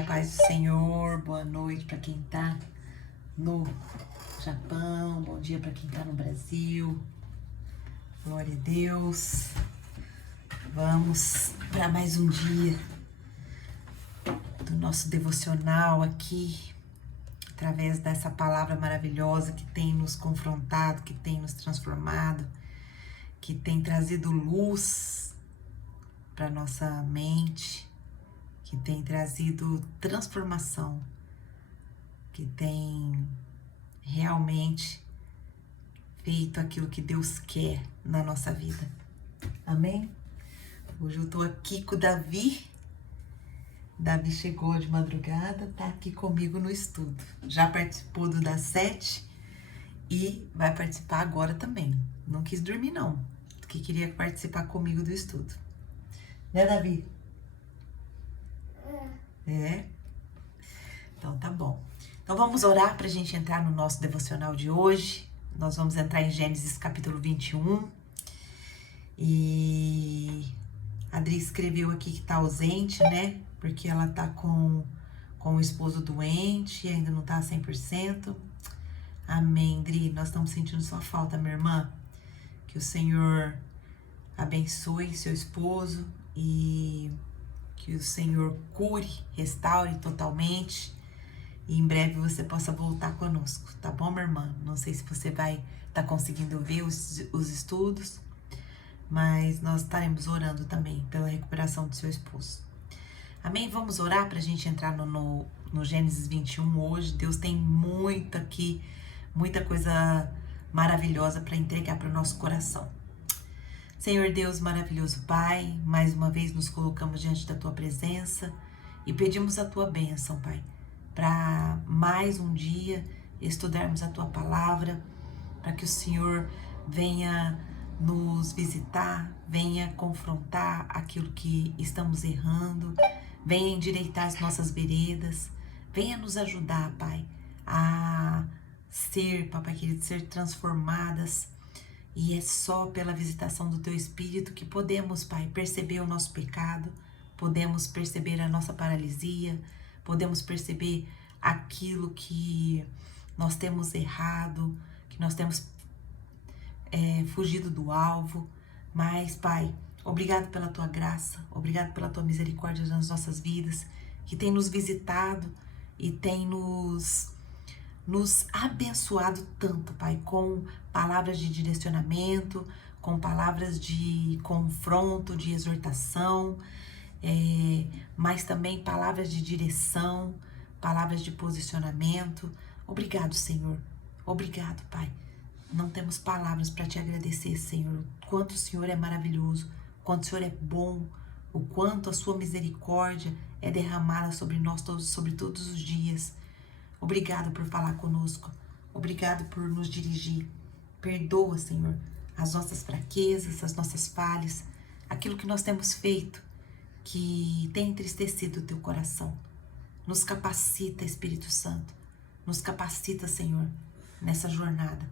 dia, paz do Senhor, boa noite para quem tá no Japão, bom dia para quem tá no Brasil, glória a Deus. Vamos para mais um dia do nosso devocional aqui, através dessa palavra maravilhosa que tem nos confrontado, que tem nos transformado, que tem trazido luz para nossa mente, que tem trazido transformação, que tem realmente feito aquilo que Deus quer na nossa vida. Amém? Hoje eu tô aqui com o Davi. Davi chegou de madrugada, tá aqui comigo no estudo. Já participou do das 7 e vai participar agora também. Não quis dormir não, porque queria participar comigo do estudo. Né, Davi? É? Então tá bom. Então vamos orar para a gente entrar no nosso devocional de hoje. Nós vamos entrar em Gênesis capítulo 21. E a Adri escreveu aqui que tá ausente, né? Porque ela tá com o esposo doente e ainda não tá 100%. Amém, Adri. Nós estamos sentindo sua falta, minha irmã. Que o Senhor abençoe seu esposo e que o Senhor cure, restaure totalmente. E em breve você possa voltar conosco, tá bom, minha irmã? Não sei se você vai estar conseguindo ver os estudos, mas nós estaremos orando também pela recuperação do seu esposo. Amém? Vamos orar para a gente entrar no Gênesis 21 hoje. Deus tem muito aqui, muita coisa maravilhosa para entregar para o nosso coração. Senhor Deus, maravilhoso Pai, mais uma vez nos colocamos diante da Tua presença e pedimos a Tua bênção, Pai, para mais um dia estudarmos a Tua palavra, para que o Senhor venha nos visitar, venha confrontar aquilo que estamos errando, venha endireitar as nossas veredas, venha nos ajudar, Pai, a ser, Papai querido, ser transformadas. E é só pela visitação do Teu Espírito que podemos, Pai, perceber o nosso pecado, podemos perceber a nossa paralisia, podemos perceber aquilo que nós temos errado, que nós temos fugido do alvo. Mas, Pai, obrigado pela Tua graça, obrigado pela Tua misericórdia nas nossas vidas, que tem nos visitado e tem nos abençoado tanto, Pai, com palavras de direcionamento, com palavras de confronto, de exortação, mas também palavras de direção, palavras de posicionamento. Obrigado, Senhor. Obrigado, Pai. Não temos palavras para te agradecer, Senhor. Quanto o Senhor é maravilhoso, quanto o Senhor é bom, o quanto a sua misericórdia é derramada sobre nós sobre todos os dias. Obrigado por falar conosco. Obrigado por nos dirigir. Perdoa, Senhor, as nossas fraquezas, as nossas falhas, aquilo que nós temos feito que tem entristecido o Teu coração. Nos capacita, Espírito Santo. Nos capacita, Senhor, nessa jornada,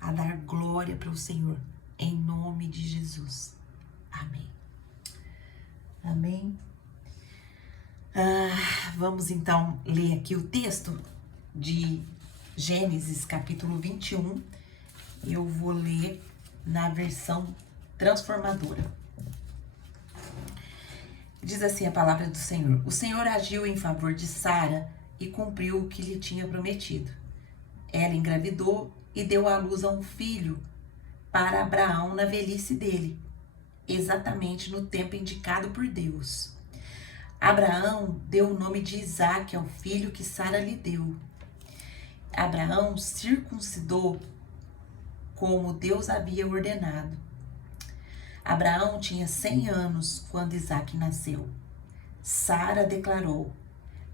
a dar glória para o Senhor, em nome de Jesus. Amém. Amém. Vamos então ler aqui o texto de Gênesis capítulo 21. Eu vou ler na versão transformadora. Diz assim a palavra do Senhor: O Senhor agiu em favor de Sara e cumpriu o que lhe tinha prometido. Ela engravidou e deu à luz a um filho para Abraão na velhice dele, exatamente no tempo indicado por Deus. Abraão deu o nome de Isaque ao filho que Sara lhe deu. Abraão circuncidou como Deus havia ordenado. Abraão tinha 100 anos quando Isaque nasceu. Sara declarou: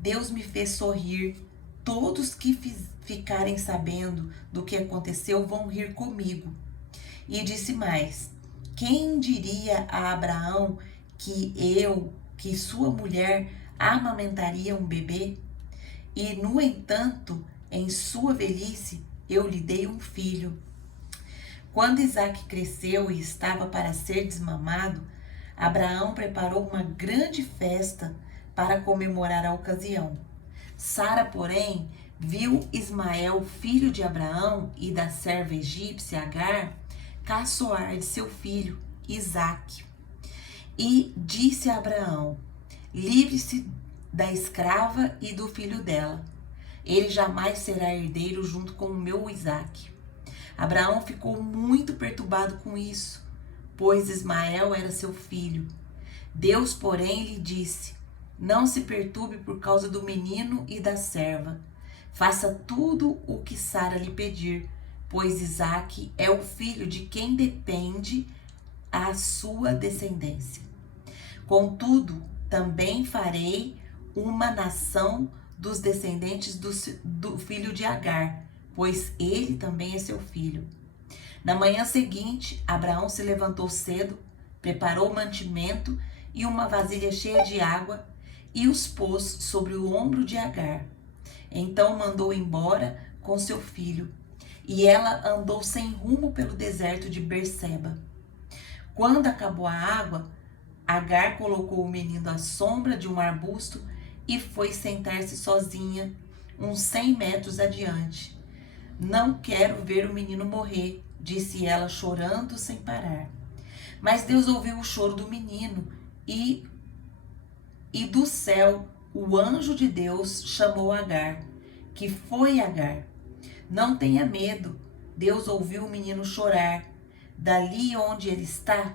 Deus me fez sorrir. Todos que ficarem sabendo do que aconteceu vão rir comigo. E disse mais: quem diria a Abraão que sua mulher amamentaria um bebê? E, no entanto, em sua velhice, eu lhe dei um filho. Quando Isaque cresceu e estava para ser desmamado, Abraão preparou uma grande festa para comemorar a ocasião. Sara, porém, viu Ismael, filho de Abraão, e da serva egípcia Agar, caçoar de seu filho, Isaque. E disse a Abraão: livre-se da escrava e do filho dela. Ele jamais será herdeiro junto com o meu Isaque. Abraão ficou muito perturbado com isso, pois Ismael era seu filho. Deus, porém, lhe disse: não se perturbe por causa do menino e da serva. Faça tudo o que Sara lhe pedir, pois Isaque é o filho de quem depende a sua descendência. Contudo, também farei uma nação dos descendentes do filho de Agar, pois ele também é seu filho. Na manhã seguinte, Abraão se levantou cedo, preparou mantimento e uma vasilha cheia de água e os pôs sobre o ombro de Agar. Então mandou embora com seu filho, e ela andou sem rumo pelo deserto de Berseba. Quando acabou a água, Agar colocou o menino à sombra de um arbusto e foi sentar-se sozinha, uns 100 metros adiante. Não quero ver o menino morrer, disse ela, chorando sem parar. Mas Deus ouviu o choro do menino e do céu o anjo de Deus chamou Agar. Que foi, Agar? Não tenha medo. Deus ouviu o menino chorar. Dali onde ele está,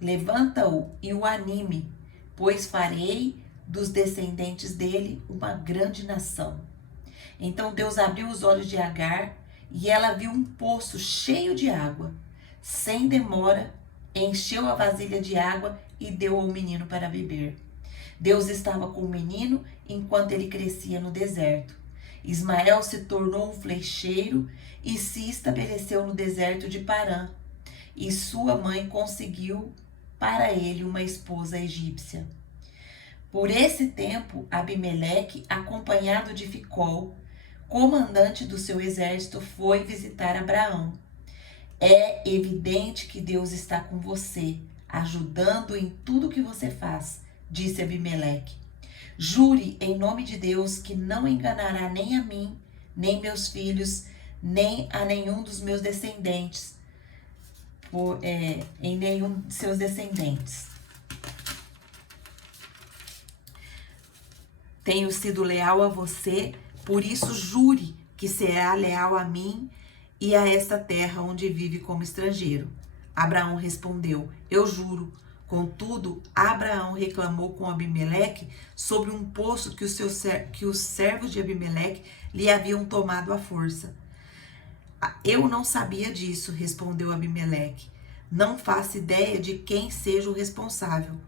levanta-o e o anime, pois farei dos descendentes dele uma grande nação. Então Deus abriu os olhos de Agar e ela viu um poço cheio de água. Sem demora, encheu a vasilha de água e deu ao menino para beber. Deus estava com o menino enquanto ele crescia no deserto. Ismael se tornou um flecheiro e se estabeleceu no deserto de Parã. E sua mãe conseguiu para ele uma esposa egípcia. Por esse tempo, Abimeleque, acompanhado de Ficol, comandante do seu exército, foi visitar Abraão. É evidente que Deus está com você, ajudando em tudo que você faz, disse Abimeleque. Jure em nome de Deus que não enganará nem a mim, nem meus filhos, nem a nenhum dos meus descendentes, em nenhum de seus descendentes. Tenho sido leal a você, por isso jure que será leal a mim e a esta terra onde vive como estrangeiro. Abraão respondeu: eu juro. Contudo, Abraão reclamou com Abimeleque sobre um poço que os servos de Abimeleque lhe haviam tomado à força. Eu não sabia disso, respondeu Abimeleque. Não faço ideia de quem seja o responsável.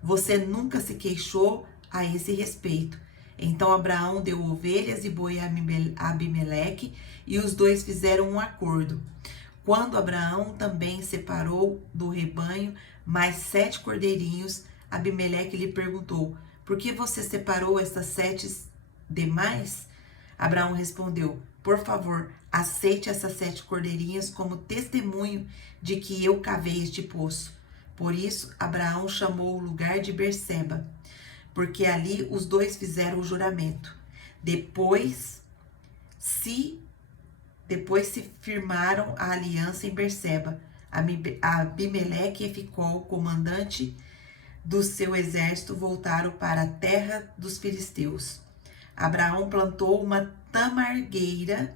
Você nunca se queixou a esse respeito. Então Abraão deu ovelhas e boi a Abimeleque e os dois fizeram um acordo. Quando Abraão também separou do rebanho mais 7 cordeirinhos, Abimeleque lhe perguntou: por que você separou estas 7 demais? Abraão respondeu: por favor, aceite essas 7 cordeirinhas como testemunho de que eu cavei este poço. Por isso, Abraão chamou o lugar de Berseba, porque ali os dois fizeram o juramento. Depois se firmaram a aliança em Berseba. Abimeleque e Ficol, comandante do seu exército, voltaram para a terra dos filisteus. Abraão plantou uma tamargueira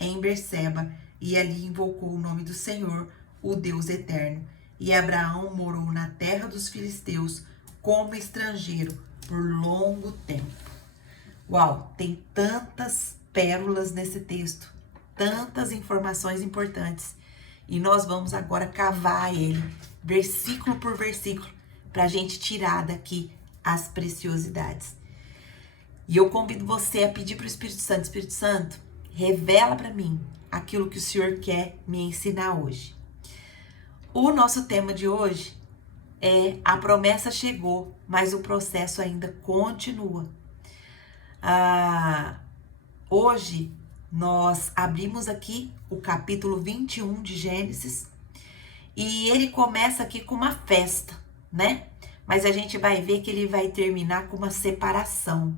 em Berseba e ali invocou o nome do Senhor, o Deus eterno. E Abraão morou na terra dos filisteus como estrangeiro por longo tempo. Uau, tem tantas pérolas nesse texto, tantas informações importantes. E nós vamos agora cavar ele, versículo por versículo, para a gente tirar daqui as preciosidades. E eu convido você a pedir para o Espírito Santo, revela para mim aquilo que o Senhor quer me ensinar hoje. O nosso tema de hoje é: a promessa chegou, mas o processo ainda continua. Hoje nós abrimos aqui o capítulo 21 de Gênesis e ele começa aqui com uma festa, né? mas a gente vai ver que ele vai terminar com uma separação.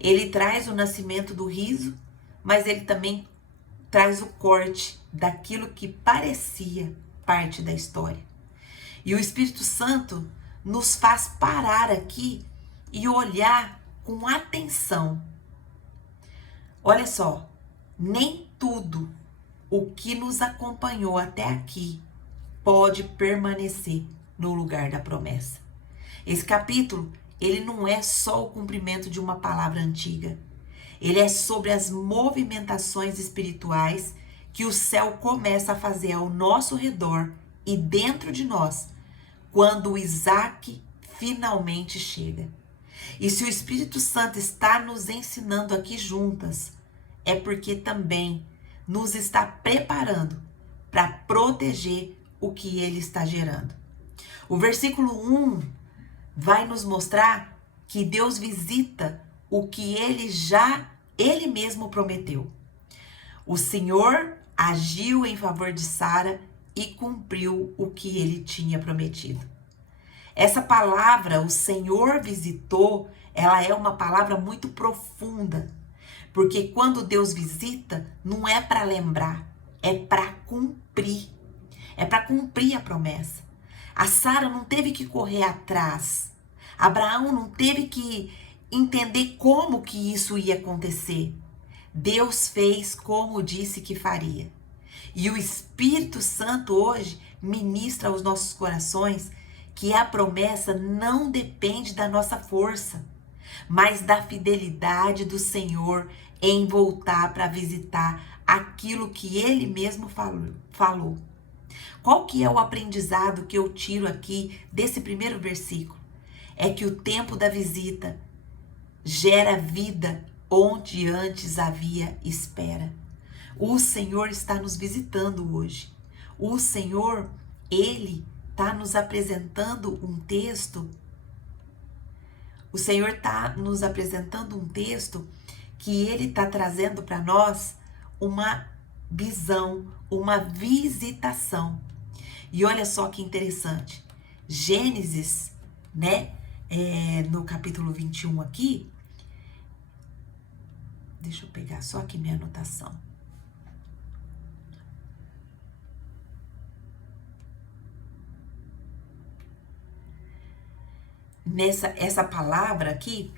Ele traz o nascimento do riso, mas ele também traz o corte daquilo que parecia parte da história. E o Espírito Santo nos faz parar aqui e olhar com atenção. Olha só, nem tudo o que nos acompanhou até aqui pode permanecer no lugar da promessa. Esse capítulo, ele não é só o cumprimento de uma palavra antiga. Ele é sobre as movimentações espirituais que o céu começa a fazer ao nosso redor e dentro de nós, quando o Isaac finalmente chega. E se o Espírito Santo está nos ensinando aqui juntas, é porque também nos está preparando para proteger o que ele está gerando. O versículo 1 vai nos mostrar que Deus visita o que ele mesmo prometeu. O Senhor agiu em favor de Sara e cumpriu o que ele tinha prometido. Essa palavra, o Senhor visitou, ela é uma palavra muito profunda, porque quando Deus visita, não é para lembrar, é para cumprir. É para cumprir a promessa. A Sara não teve que correr atrás. Abraão não teve que entender como que isso ia acontecer. Deus fez como disse que faria. E o Espírito Santo hoje ministra aos nossos corações que a promessa não depende da nossa força, mas da fidelidade do Senhor em voltar para visitar aquilo que ele mesmo falou. Qual que é o aprendizado que eu tiro aqui desse primeiro versículo? É que o tempo da visita gera vida onde antes havia espera. O Senhor está nos visitando hoje. O Senhor, ele está nos apresentando um texto. O Senhor está nos apresentando um texto que ele está trazendo para nós uma visão, uma visitação. E olha só que interessante. Gênesis, né? No capítulo 21 aqui. Deixa eu pegar só aqui minha anotação. Essa palavra aqui,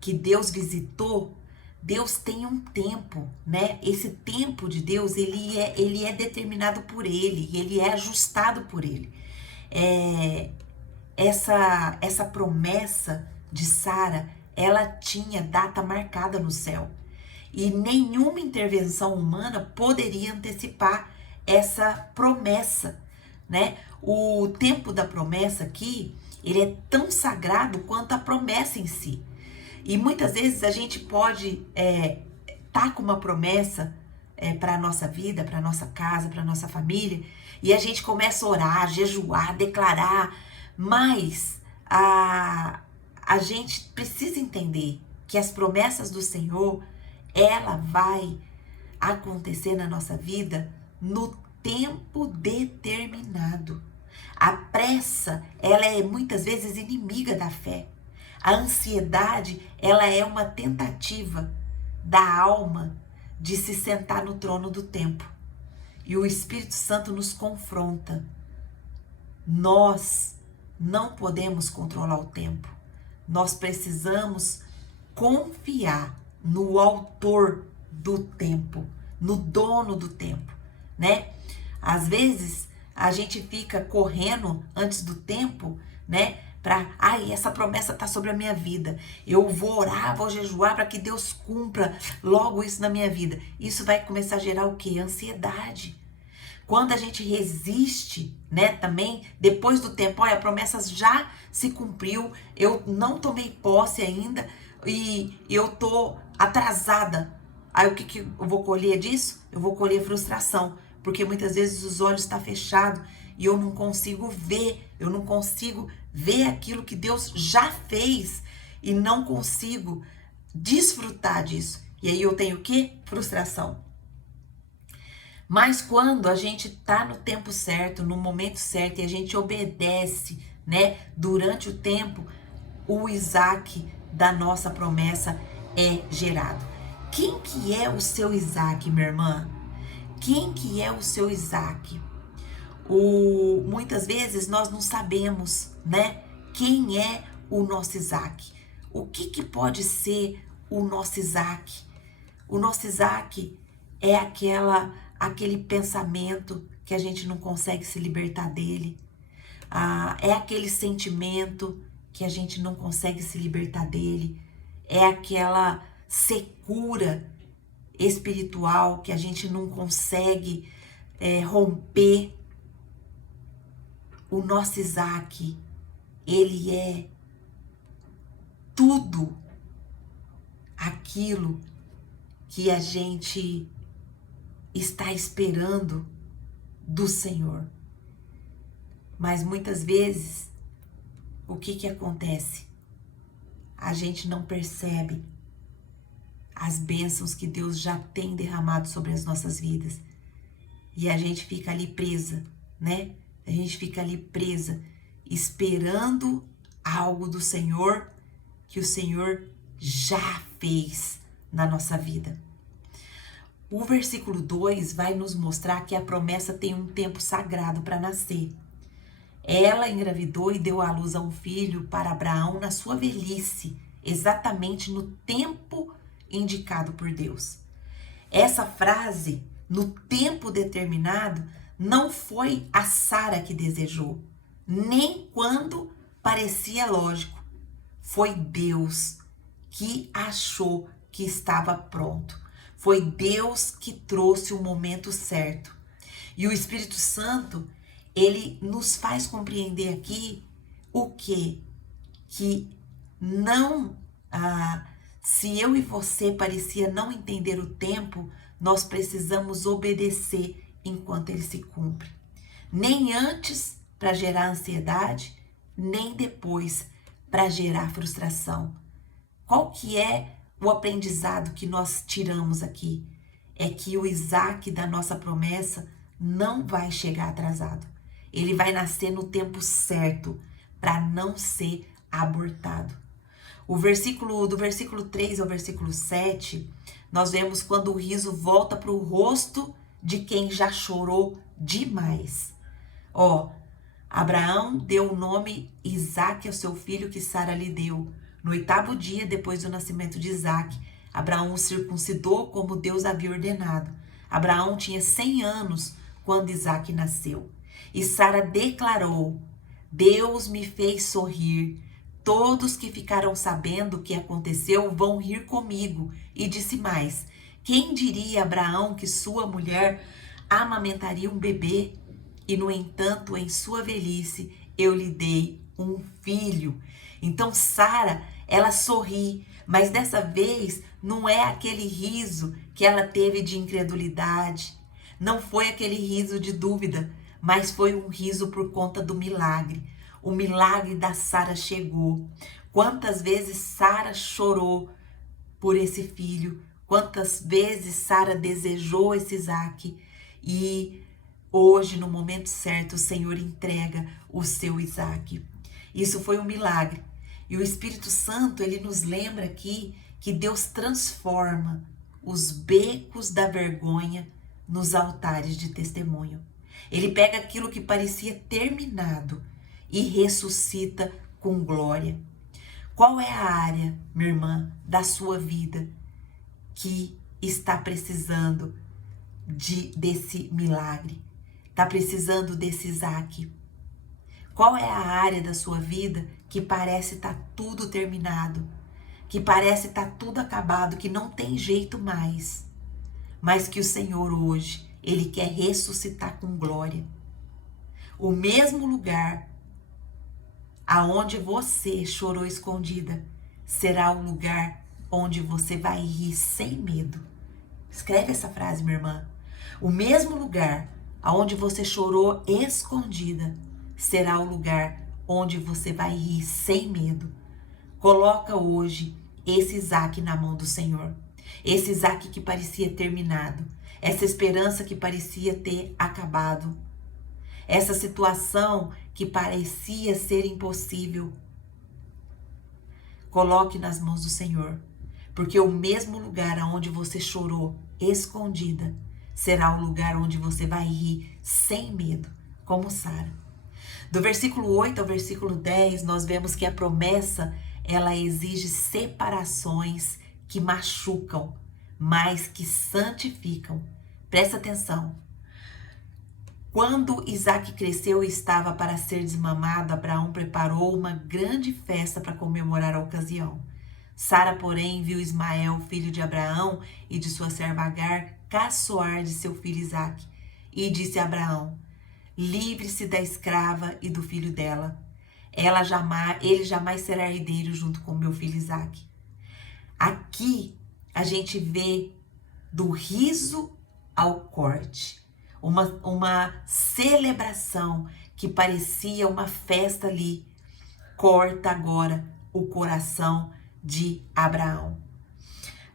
que Deus visitou, Deus tem um tempo, né? Esse tempo de Deus, ele é determinado por ele é ajustado por ele. Essa promessa de Sara, ela tinha data marcada no céu. E nenhuma intervenção humana poderia antecipar essa promessa, né? O tempo da promessa aqui, ele é tão sagrado quanto a promessa em si. E muitas vezes a gente pode tá com uma promessa para a nossa vida, para a nossa casa, para a nossa família, e a gente começa a orar, jejuar, declarar, mas a gente precisa entender que as promessas do Senhor, ela vai acontecer na nossa vida no tempo determinado. A pressa, ela é muitas vezes inimiga da fé. A ansiedade, ela é uma tentativa da alma de se sentar no trono do tempo. E o Espírito Santo nos confronta. Nós não podemos controlar o tempo. Nós precisamos confiar no autor do tempo, no dono do tempo, né? Às vezes a gente fica correndo antes do tempo, né? Essa promessa tá sobre a minha vida. Eu vou orar, vou jejuar para que Deus cumpra logo isso na minha vida. Isso vai começar a gerar o quê? Ansiedade. Quando a gente resiste, né, também, depois do tempo, olha, a promessa já se cumpriu, eu não tomei posse ainda e eu tô atrasada. Aí o que eu vou colher disso? Eu vou colher frustração, porque muitas vezes os olhos estão fechados e eu não consigo ver aquilo que Deus já fez e não consigo desfrutar disso. E aí eu tenho o quê? Frustração. Mas quando a gente tá no tempo certo, no momento certo, e a gente obedece, né, durante o tempo, o Isaac da nossa promessa é gerado. Quem que é o seu Isaac, minha irmã? Quem que é o seu Isaac? Muitas vezes nós não sabemos, né? Quem é o nosso Isaac? O que pode ser o nosso Isaac? O nosso Isaac é aquele pensamento que a gente não consegue se libertar dele. É aquele sentimento que a gente não consegue se libertar dele. É aquela secura espiritual que a gente não consegue romper. O nosso Isaac, ele é tudo aquilo que a gente está esperando do Senhor. Mas muitas vezes, o que acontece? A gente não percebe as bênçãos que Deus já tem derramado sobre as nossas vidas. E a gente fica ali presa, né? A gente fica ali presa, esperando algo do Senhor que o Senhor já fez na nossa vida. O versículo 2 vai nos mostrar que a promessa tem um tempo sagrado para nascer. Ela engravidou e deu à luz a um filho para Abraão na sua velhice, exatamente no tempo indicado por Deus. Essa frase, no tempo determinado, não foi a Sara que desejou, nem quando parecia lógico. Foi Deus que achou que estava pronto. Foi Deus que trouxe o momento certo. E o Espírito Santo, ele nos faz compreender aqui o quê? Que não, se eu e você parecia não entender o tempo, nós precisamos obedecer enquanto ele se cumpre. Nem antes para gerar ansiedade, nem depois para gerar frustração. Qual que é o aprendizado que nós tiramos aqui? É que o Isaac da nossa promessa não vai chegar atrasado. Ele vai nascer no tempo certo para não ser abortado. Do versículo 3 ao versículo 7, nós vemos quando o riso volta para o rosto de quem já chorou demais. Abraão deu o nome Isaque ao seu filho que Sara lhe deu. No 8º dia depois do nascimento de Isaque, Abraão o circuncidou como Deus havia ordenado. Abraão tinha 100 anos quando Isaque nasceu. E Sara declarou: Deus me fez sorrir. Todos que ficaram sabendo o que aconteceu vão rir comigo. E disse mais: quem diria a Abraão que sua mulher amamentaria um bebê? E, no entanto, em sua velhice, eu lhe dei um filho. Então, Sara, ela sorri, mas dessa vez não é aquele riso que ela teve de incredulidade. Não foi aquele riso de dúvida, mas foi um riso por conta do milagre. O milagre da Sara chegou. Quantas vezes Sara chorou por esse filho? Quantas vezes Sara desejou esse Isaac? E hoje, no momento certo, o Senhor entrega o seu Isaac. Isso foi um milagre. E o Espírito Santo, ele nos lembra aqui que Deus transforma os becos da vergonha nos altares de testemunho. Ele pega aquilo que parecia terminado e ressuscita com glória. Qual é a área, minha irmã, da sua vida que está precisando desse milagre? Está precisando desse Isaac? Qual é a área da sua vida que parece estar tudo terminado, que parece estar tudo acabado, que não tem jeito mais, mas que o Senhor hoje, ele quer ressuscitar com glória? O mesmo lugar aonde você chorou escondida será o lugar onde você vai rir sem medo. Escreve essa frase, minha irmã. O mesmo lugar aonde você chorou escondida será o lugar onde você vai rir sem medo. Coloca hoje esse Isaac na mão do Senhor. Esse Isaac que parecia terminado. essa esperança que parecia ter acabado, essa situação que parecia ser impossível. Coloque nas mãos do Senhor, porque o mesmo lugar onde você chorou escondida será o lugar onde você vai rir sem medo, como Sara. Do versículo 8 ao versículo 10, nós vemos que a promessa, ela exige separações que machucam, mas que santificam. Presta atenção. Quando Isaac cresceu e estava para ser desmamado, Abraão preparou uma grande festa para comemorar a ocasião. Sara, porém, viu Ismael, filho de Abraão, e de sua serva Agar, caçoar de seu filho Isaque, e disse a Abraão: livre-se da escrava e do filho dela. Ele jamais será herdeiro junto com meu filho Isaque. Aqui a gente vê do riso ao corte. Uma celebração que parecia uma festa ali, corta agora o coração de Abraão.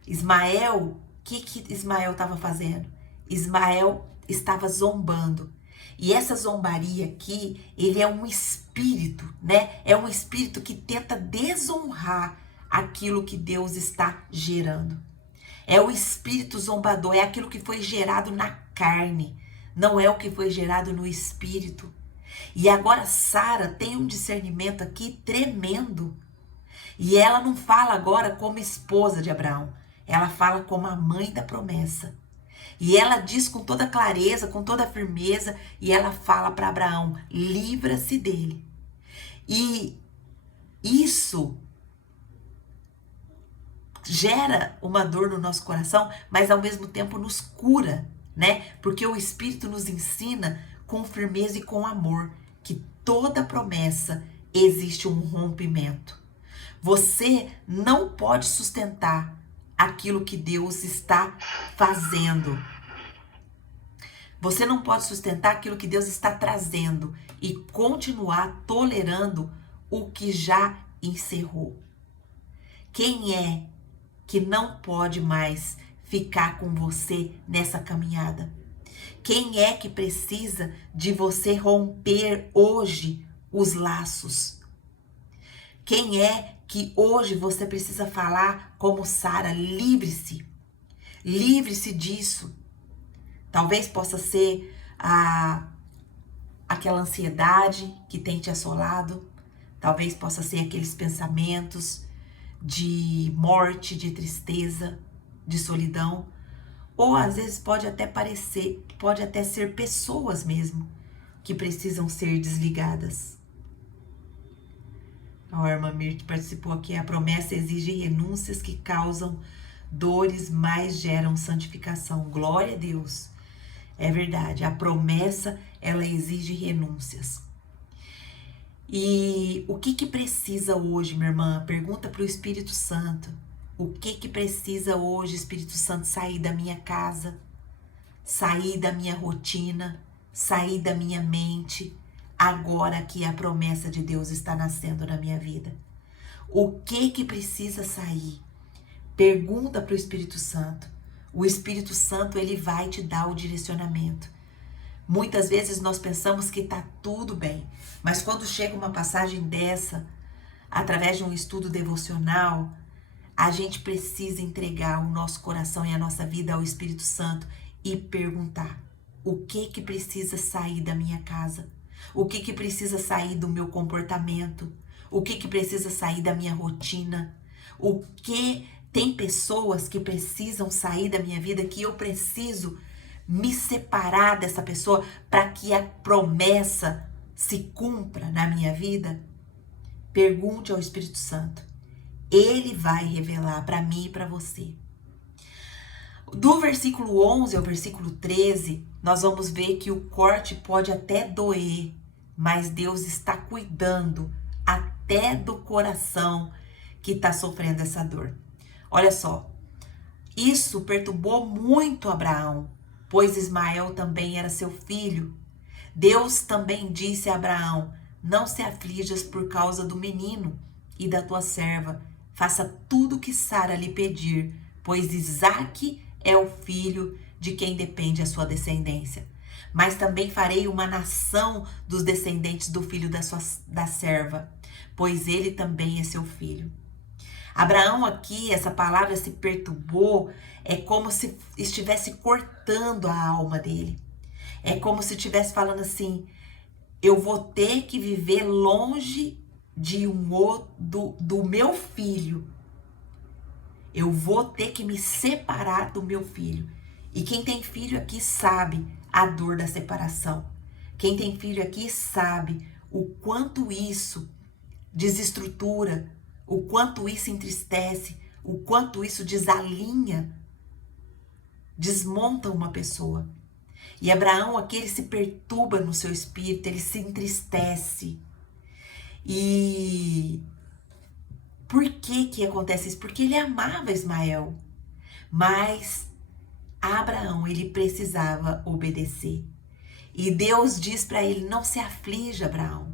Ismael, o que Ismael estava fazendo? Ismael estava zombando. E essa zombaria aqui, ele é um espírito, né? É um espírito que tenta desonrar aquilo que Deus está gerando. É o espírito zombador, é aquilo que foi gerado na carne. Não é o que foi gerado no espírito. E agora Sara tem um discernimento aqui tremendo. E ela não fala agora como esposa de Abraão. Ela fala como a mãe da promessa. E ela diz com toda clareza, com toda firmeza, e ela fala para Abraão: livra-se dele. E isso gera uma dor no nosso coração, mas ao mesmo tempo nos cura, né? Porque o Espírito nos ensina com firmeza e com amor que toda promessa existe um rompimento. Você não pode sustentar aquilo que Deus está fazendo. Você não pode sustentar aquilo que Deus está trazendo e continuar tolerando o que já encerrou. Quem é que não pode mais ficar com você nessa caminhada? Quem é que precisa de você romper hoje os laços? Quem é que hoje você precisa falar como Sara: livre-se, livre-se disso? Talvez possa ser aquela ansiedade que tem te assolado, talvez possa ser aqueles pensamentos de morte, de tristeza, de solidão, ou às vezes pode até ser pessoas mesmo que precisam ser desligadas. A irmã Mirth participou aqui. A promessa exige renúncias que causam dores, mas geram santificação. Glória a Deus. É verdade, a promessa, ela exige renúncias. E o que precisa hoje, minha irmã? Pergunta para o Espírito Santo. O que precisa hoje, Espírito Santo, sair da minha casa, sair da minha rotina, sair da minha mente, agora que a promessa de Deus está nascendo na minha vida? O que precisa sair? Pergunta para o Espírito Santo. O Espírito Santo, ele vai te dar o direcionamento. Muitas vezes nós pensamos que está tudo bem, mas quando chega uma passagem dessa, através de um estudo devocional, a gente precisa entregar o nosso coração e a nossa vida ao Espírito Santo e perguntar: o que precisa sair da minha casa? O que precisa sair do meu comportamento? O que precisa sair da minha rotina? Tem pessoas que precisam sair da minha vida, que eu preciso me separar dessa pessoa para que a promessa se cumpra na minha vida? Pergunte ao Espírito Santo. Ele vai revelar para mim e para você. Do versículo 11 ao versículo 13, nós vamos ver que o corte pode até doer, mas Deus está cuidando até do coração que está sofrendo essa dor. Olha só, isso perturbou muito Abraão, pois Ismael também era seu filho. Deus também disse a Abraão: não se aflijas por causa do menino e da tua serva. Faça tudo o que Sara lhe pedir, pois Isaque é o filho de quem depende a sua descendência, mas também farei uma nação dos descendentes do filho da serva, pois ele também é seu filho. Abraão aqui, essa palavra se perturbou, é como se estivesse cortando a alma dele. É como se estivesse falando assim, eu vou ter que viver longe do meu filho. Eu vou ter que me separar do meu filho. E quem tem filho aqui sabe a dor da separação. Quem tem filho aqui sabe o quanto isso desestrutura, o quanto isso entristece, o quanto isso desalinha, desmonta uma pessoa. E Abraão aqui, ele se perturba no seu espírito, ele se entristece. E por que acontece isso? Porque ele amava Ismael, mas Abraão, ele precisava obedecer. E Deus diz para ele, não se aflija, Abraão.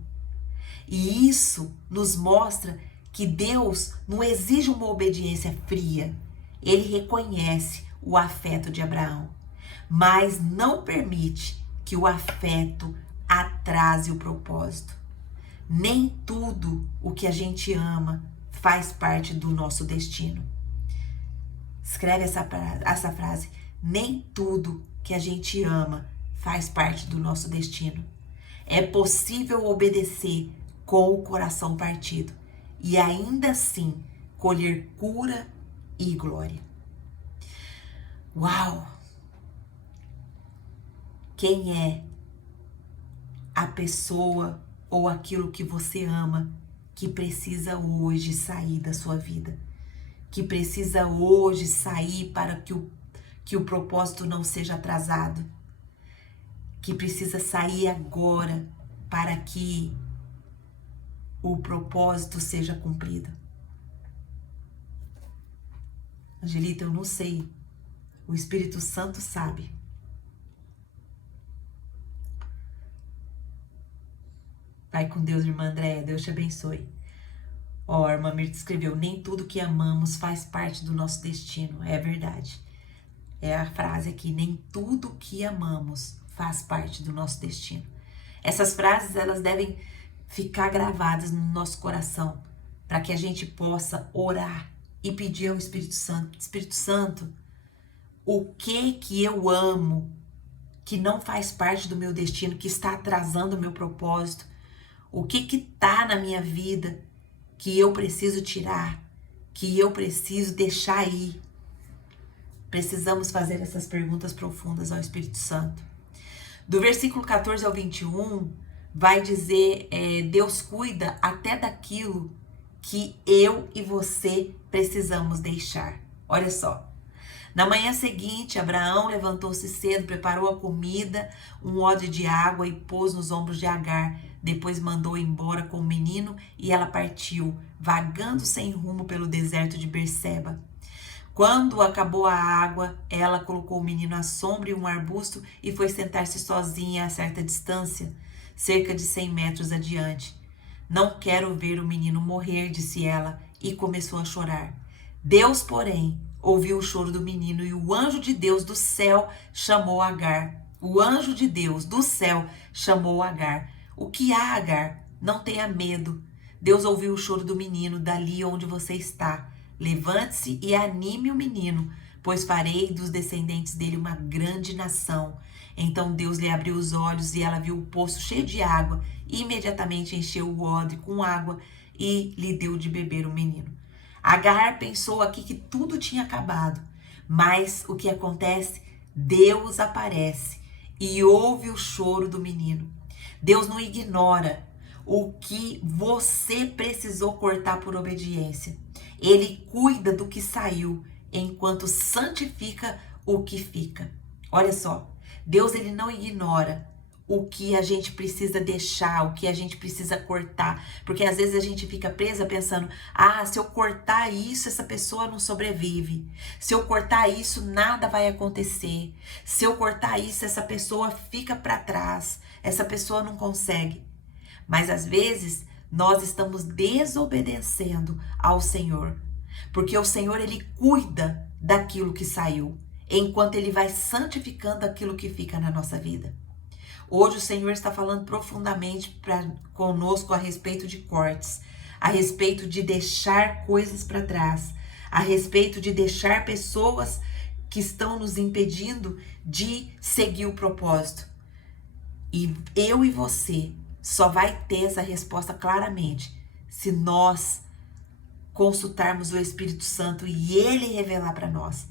E isso nos mostra que Deus não exige uma obediência fria. Ele reconhece o afeto de Abraão, mas não permite que o afeto atrase o propósito. Nem tudo o que a gente ama faz parte do nosso destino. Escreve essa frase. Nem tudo que a gente ama faz parte do nosso destino. É possível obedecer com o coração partido e ainda assim colher cura e glória. Uau! Quem é a pessoa ou aquilo que você ama que precisa hoje sair da sua vida? Que precisa hoje sair para que o propósito não seja atrasado? Que precisa sair agora para que o propósito seja cumprido? Angelita, eu não sei. O Espírito Santo sabe. Vai com Deus, irmã Andréia. Deus te abençoe. Ó, a irmã Mirta escreveu, nem tudo que amamos faz parte do nosso destino. É verdade. É a frase aqui, nem tudo que amamos faz parte do nosso destino. Essas frases, elas devem ficar gravadas no nosso coração, para que a gente possa orar e pedir ao Espírito Santo, Espírito Santo, o que eu amo, que não faz parte do meu destino, que está atrasando o meu propósito, o que tá na minha vida, que eu preciso tirar, que eu preciso deixar ir. Precisamos fazer essas perguntas profundas ao Espírito Santo. Do versículo 14 ao 21, vai dizer, Deus cuida até daquilo que eu e você precisamos deixar. Olha só. Na manhã seguinte, Abraão levantou-se cedo, preparou a comida, um odre de água e pôs nos ombros de Agar. Depois mandou embora com o menino e ela partiu, vagando sem rumo pelo deserto de Berseba. Quando acabou a água, ela colocou o menino à sombra em um arbusto e foi sentar-se sozinha a certa distância, cerca de 100 metros adiante. Não quero ver o menino morrer, disse ela, e começou a chorar. Deus, porém, ouviu o choro do menino e o anjo de Deus do céu chamou Agar. O anjo de Deus do céu chamou Agar. O que há, Agar? Não tenha medo. Deus ouviu o choro do menino dali onde você está. Levante-se e anime o menino, pois farei dos descendentes dele uma grande nação. Então Deus lhe abriu os olhos e ela viu o poço cheio de água. E imediatamente encheu o odre com água e lhe deu de beber o menino. Agar pensou aqui que tudo tinha acabado, mas o que acontece? Deus aparece e ouve o choro do menino. Deus não ignora o que você precisou cortar por obediência. Ele cuida do que saiu, enquanto santifica o que fica. Olha só, Deus ele não ignora o que a gente precisa deixar, o que a gente precisa cortar. Porque às vezes a gente fica presa pensando, se eu cortar isso, essa pessoa não sobrevive. Se eu cortar isso, nada vai acontecer. Se eu cortar isso, essa pessoa fica para trás. Essa pessoa não consegue. Mas às vezes nós estamos desobedecendo ao Senhor. Porque o Senhor, ele cuida daquilo que saiu. enquanto Ele vai santificando aquilo que fica na nossa vida. Hoje o Senhor está falando profundamente conosco a respeito de cortes, a respeito de deixar coisas para trás, a respeito de deixar pessoas que estão nos impedindo de seguir o propósito. E eu e você só vai ter essa resposta claramente se nós consultarmos o Espírito Santo e Ele revelar para nós.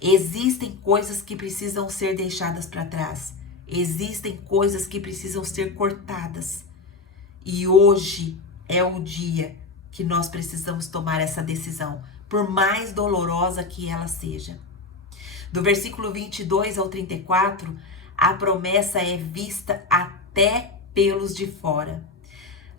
Existem coisas que precisam ser deixadas para trás. Existem coisas que precisam ser cortadas. E hoje é o dia que nós precisamos tomar essa decisão, por mais dolorosa que ela seja. Do versículo 22 ao 34, a promessa é vista até pelos de fora.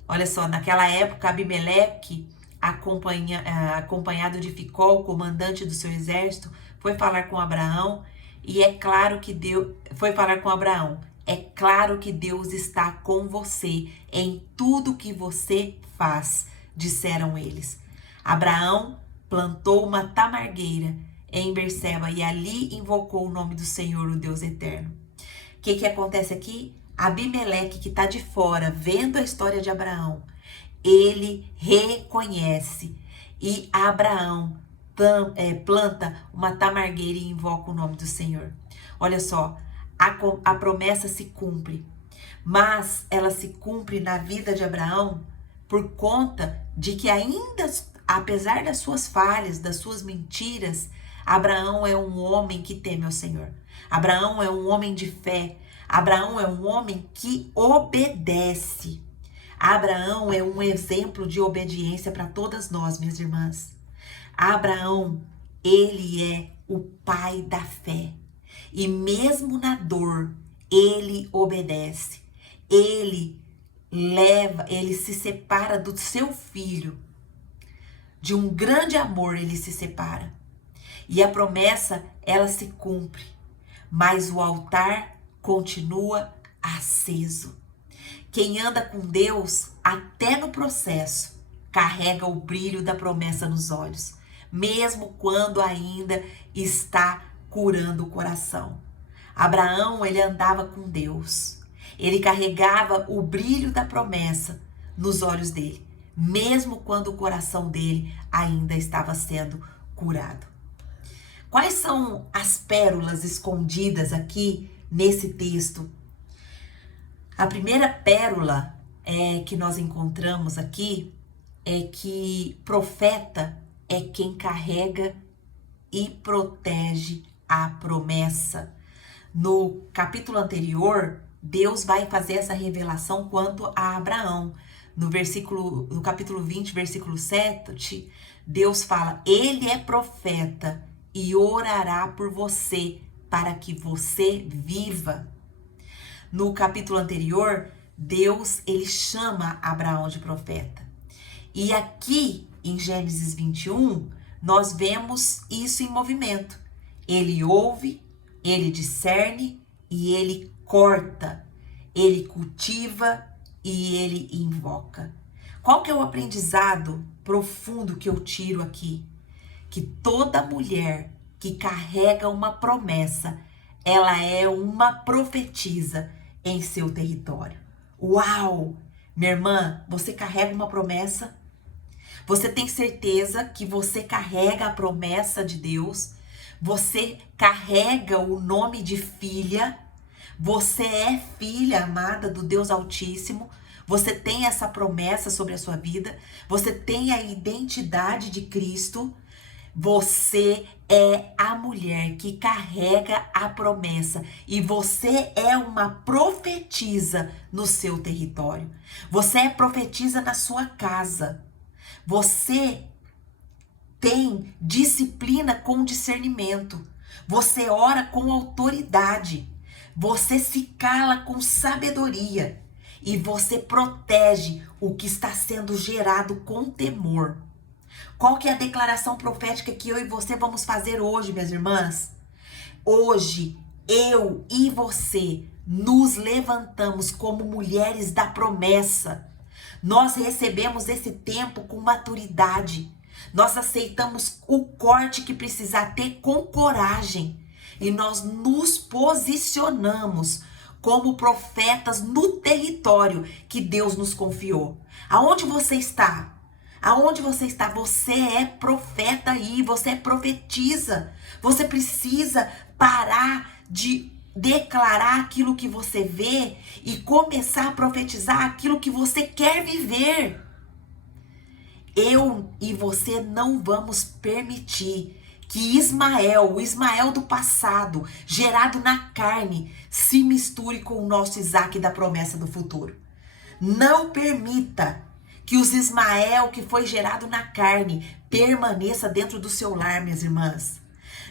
Olha só, naquela época, Abimeleque, acompanhado de Ficol, comandante do seu exército, foi falar com Abraão, e é claro que Deus está com você em tudo que você faz, disseram eles. Abraão plantou uma tamargueira em Berseba e ali invocou o nome do Senhor, o Deus eterno. O que acontece aqui? Abimeleque, que está de fora, vendo a história de Abraão, ele reconhece, e Abraão planta uma tamargueira e invoca o nome do Senhor. Olha só, a promessa se cumpre, mas ela se cumpre na vida de Abraão por conta de que ainda, apesar das suas falhas, das suas mentiras, Abraão é um homem que teme ao Senhor. Abraão é um homem de fé. Abraão é um homem que obedece. Abraão é um exemplo de obediência para todas nós, minhas irmãs. Abraão, ele é o pai da fé. E mesmo na dor, ele obedece. Ele se separa do seu filho. De um grande amor ele se separa. E a promessa, ela se cumpre. Mas o altar continua aceso. Quem anda com Deus, até no processo, carrega o brilho da promessa nos olhos, mesmo quando ainda está curando o coração. Abraão, ele andava com Deus. Ele carregava o brilho da promessa nos olhos dele, mesmo quando o coração dele ainda estava sendo curado. Quais são as pérolas escondidas aqui nesse texto? A primeira pérola que nós encontramos aqui é que profeta é quem carrega e protege a promessa. No capítulo anterior, Deus vai fazer essa revelação quanto a Abraão. No capítulo 20, versículo 7, Deus fala: ele é profeta e orará por você para que você viva. No capítulo anterior, Deus, ele chama Abraão de profeta. E aqui, em Gênesis 21, nós vemos isso em movimento. Ele ouve, ele discerne e ele corta. Ele cultiva e ele invoca. Qual que é o aprendizado profundo que eu tiro aqui? Que toda mulher que carrega uma promessa, ela é uma profetisa em seu território. Uau! Minha irmã, você carrega uma promessa? Você tem certeza que você carrega a promessa de Deus? Você carrega o nome de filha? Você é filha amada do Deus Altíssimo? Você tem essa promessa sobre a sua vida? Você tem a identidade de Cristo? Você é a mulher que carrega a promessa e você é uma profetisa no seu território. Você é profetisa na sua casa. Você tem disciplina com discernimento. Você ora com autoridade. Você se cala com sabedoria. E você protege o que está sendo gerado com temor. Qual que é a declaração profética que eu e você vamos fazer hoje, minhas irmãs? Hoje, eu e você nos levantamos como mulheres da promessa. Nós recebemos esse tempo com maturidade. Nós aceitamos o corte que precisar ter com coragem. e nós nos posicionamos como profetas no território que Deus nos confiou. Aonde você está? Aonde você está? Você é profeta aí, você é profetiza. Você precisa parar de declarar aquilo que você vê e começar a profetizar aquilo que você quer viver. Eu e você não vamos permitir que Ismael, o Ismael do passado, gerado na carne, se misture com o nosso Isaac da promessa do futuro. Não permita que os Ismael que foi gerado na carne permaneça dentro do seu lar, minhas irmãs.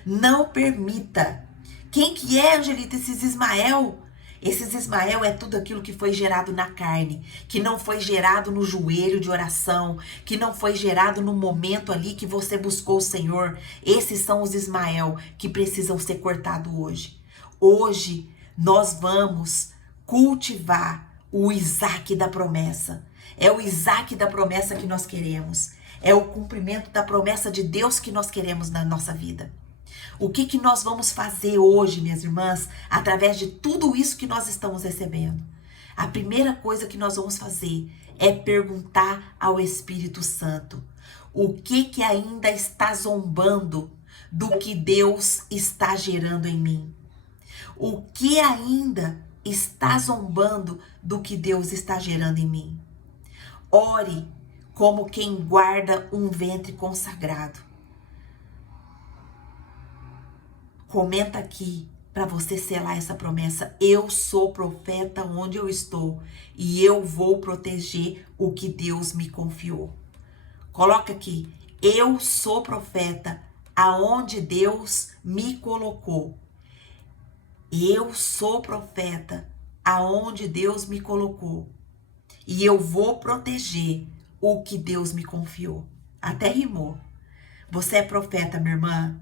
Não permita. Quem que é, Angelita, esses Ismael? Esses Ismael é tudo aquilo que foi gerado na carne, que não foi gerado no joelho de oração, que não foi gerado no momento ali que você buscou o Senhor. Esses são os Ismael que precisam ser cortados hoje. Hoje nós vamos cultivar o Isaac da promessa. É o Isaac da promessa que nós queremos. É o cumprimento da promessa de Deus que nós queremos na nossa vida. O que nós vamos fazer hoje, minhas irmãs, através de tudo isso que nós estamos recebendo? A primeira coisa que nós vamos fazer é perguntar ao Espírito Santo o que ainda está zombando do que Deus está gerando em mim. O que ainda está zombando do que Deus está gerando em mim. Ore como quem guarda um ventre consagrado. Comenta aqui para você selar essa promessa. Eu sou profeta onde eu estou e eu vou proteger o que Deus me confiou. Coloca aqui. Eu sou profeta aonde Deus me colocou. Eu sou profeta aonde Deus me colocou. E eu vou proteger o que Deus me confiou. Até rimou. Você é profeta, minha irmã.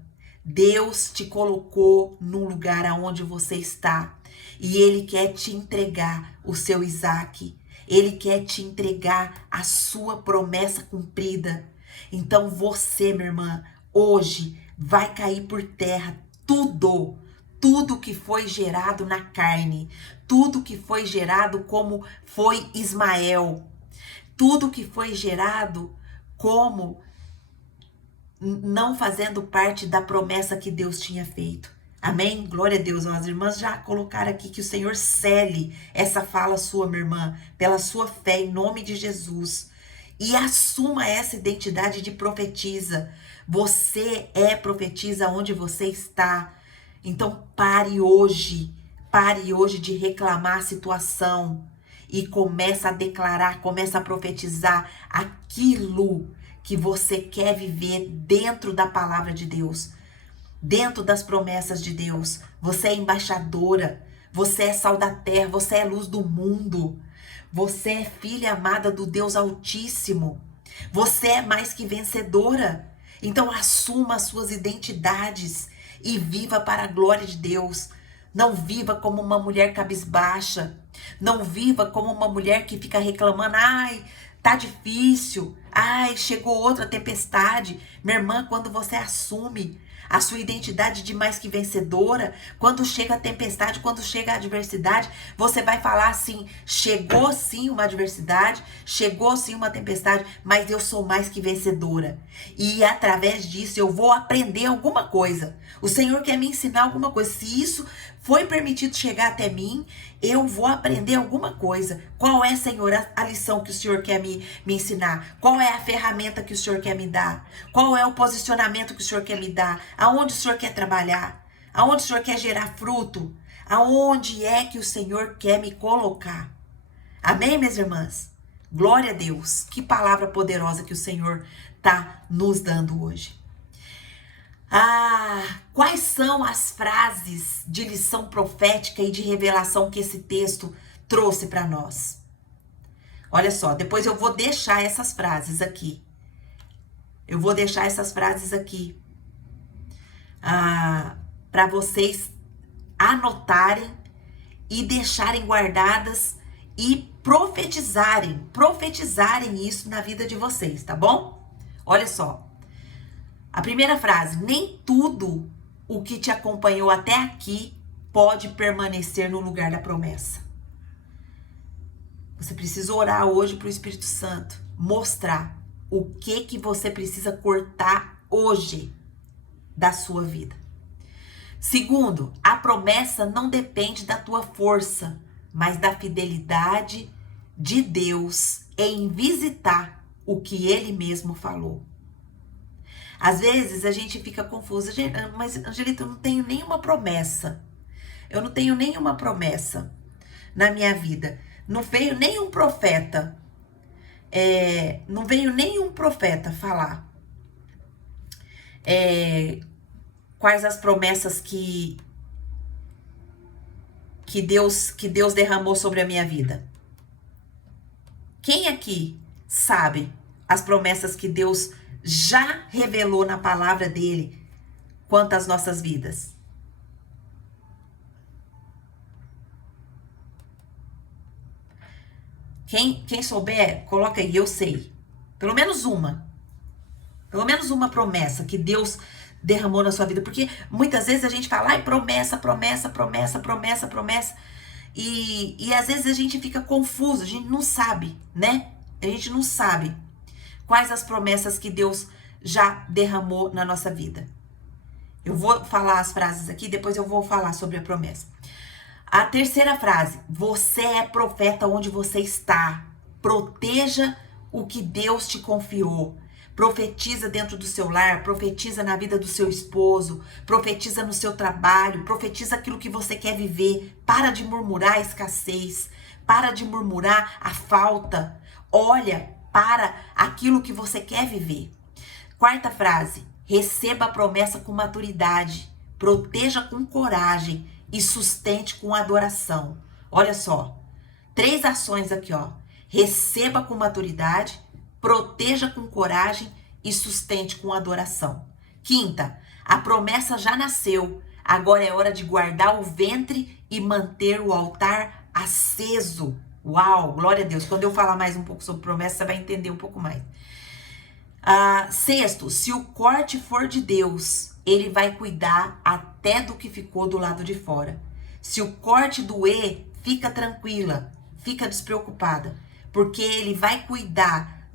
Deus te colocou no lugar aonde você está. E Ele quer te entregar o seu Isaac. Ele quer te entregar a sua promessa cumprida. Então você, minha irmã, hoje vai cair por terra tudo que foi gerado na carne, tudo que foi gerado como foi Ismael, tudo que foi gerado como não fazendo parte da promessa que Deus tinha feito. Amém? Glória a Deus. As irmãs já colocaram aqui que o Senhor cele essa fala sua, minha irmã, pela sua fé, em nome de Jesus. E assuma essa identidade de profetisa. Você é profetisa onde você está. Então pare hoje de reclamar a situação e começa a declarar, começa a profetizar aquilo que você quer viver dentro da palavra de Deus, dentro das promessas de Deus. Você é embaixadora, você é sal da terra, você é luz do mundo, você é filha amada do Deus Altíssimo, você é mais que vencedora. Então assuma as suas identidades e viva para a glória de Deus. Não viva como uma mulher cabisbaixa, não viva como uma mulher que fica reclamando, ai, tá difícil, ai, chegou outra tempestade. Minha irmã, quando você assume a sua identidade de mais que vencedora, quando chega a tempestade, quando chega a adversidade, você vai falar assim, chegou sim uma adversidade, chegou sim uma tempestade, mas eu sou mais que vencedora. E através disso eu vou aprender alguma coisa. O Senhor quer me ensinar alguma coisa. Se isso foi permitido chegar até mim, eu vou aprender alguma coisa. Qual é, Senhor, a lição que o Senhor quer me ensinar? Qual é a ferramenta que o Senhor quer me dar? Qual é o posicionamento que o Senhor quer me dar? Aonde o Senhor quer trabalhar? Aonde o Senhor quer gerar fruto? Aonde é que o Senhor quer me colocar? Amém, minhas irmãs? Glória a Deus. Que palavra poderosa que o Senhor está nos dando hoje. Quais são as frases de lição profética e de revelação que esse texto trouxe para nós? Olha só, depois eu vou deixar essas frases aqui. Eu vou deixar essas frases aqui para vocês anotarem e deixarem guardadas e profetizarem isso na vida de vocês, tá bom? Olha só. A primeira frase, nem tudo o que te acompanhou até aqui pode permanecer no lugar da promessa. Você precisa orar hoje para o Espírito Santo mostrar o que você precisa cortar hoje da sua vida. Segundo, a promessa não depende da tua força, mas da fidelidade de Deus em visitar o que Ele mesmo falou. Às vezes a gente fica confusa, mas Angelita, eu não tenho nenhuma promessa. Eu não tenho nenhuma promessa na minha vida. Não veio nenhum profeta. Não veio nenhum profeta falar quais as promessas que Deus derramou sobre a minha vida. Quem aqui sabe as promessas que Deus já revelou na palavra dele quanto às nossas vidas? Quem souber, coloca aí, eu sei. Pelo menos uma promessa que Deus derramou na sua vida. Porque muitas vezes a gente fala, promessa. E às vezes a gente fica confuso, a gente não sabe, né? A gente não sabe quais as promessas que Deus já derramou na nossa vida. Eu vou falar as frases aqui, depois eu vou falar sobre a promessa. A terceira frase, você é profeta onde você está. Proteja o que Deus te confiou. Profetiza dentro do seu lar, profetiza na vida do seu esposo, profetiza no seu trabalho, profetiza aquilo que você quer viver. Para de murmurar a escassez, para de murmurar a falta. Olha para aquilo que você quer viver. Quarta frase, receba a promessa com maturidade, proteja com coragem e sustente com adoração. Olha só, 3 ações aqui, ó. Receba com maturidade, proteja com coragem e sustente com adoração. Quinta, a promessa já nasceu. Agora é hora de guardar o ventre e manter o altar aceso. Uau, glória a Deus. Quando eu falar mais um pouco sobre promessa, você vai entender um pouco mais. Sexto, se o corte for de Deus, Ele vai cuidar até do que ficou do lado de fora. Se o corte doer, fica tranquila, fica despreocupada, porque Ele vai cuidar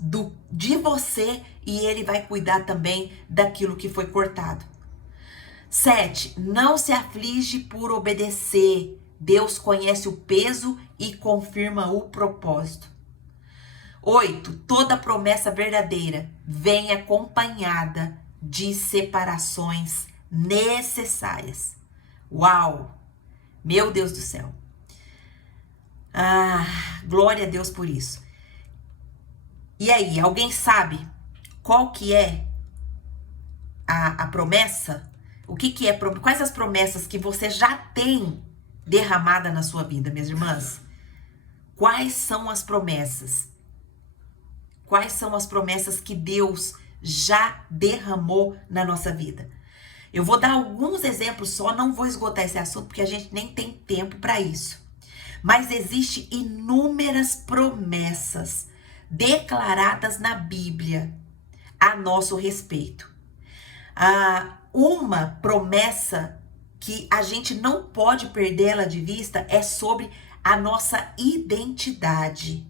de você e Ele vai cuidar também daquilo que foi cortado. 7, não se aflige por obedecer. Deus conhece o peso e confirma o propósito. 8, toda promessa verdadeira vem acompanhada de separações necessárias. Uau! Meu Deus do céu. Glória a Deus por isso. E aí, alguém sabe qual que é a promessa? O que é? Quais as promessas que você já tem derramada na sua vida, minhas irmãs? Quais são as promessas? Quais são as promessas que Deus já derramou na nossa vida? Eu vou dar alguns exemplos só, não vou esgotar esse assunto porque a gente nem tem tempo para isso. Mas existem inúmeras promessas declaradas na Bíblia a nosso respeito. Uma promessa que a gente não pode perdê-la de vista é sobre a nossa identidade.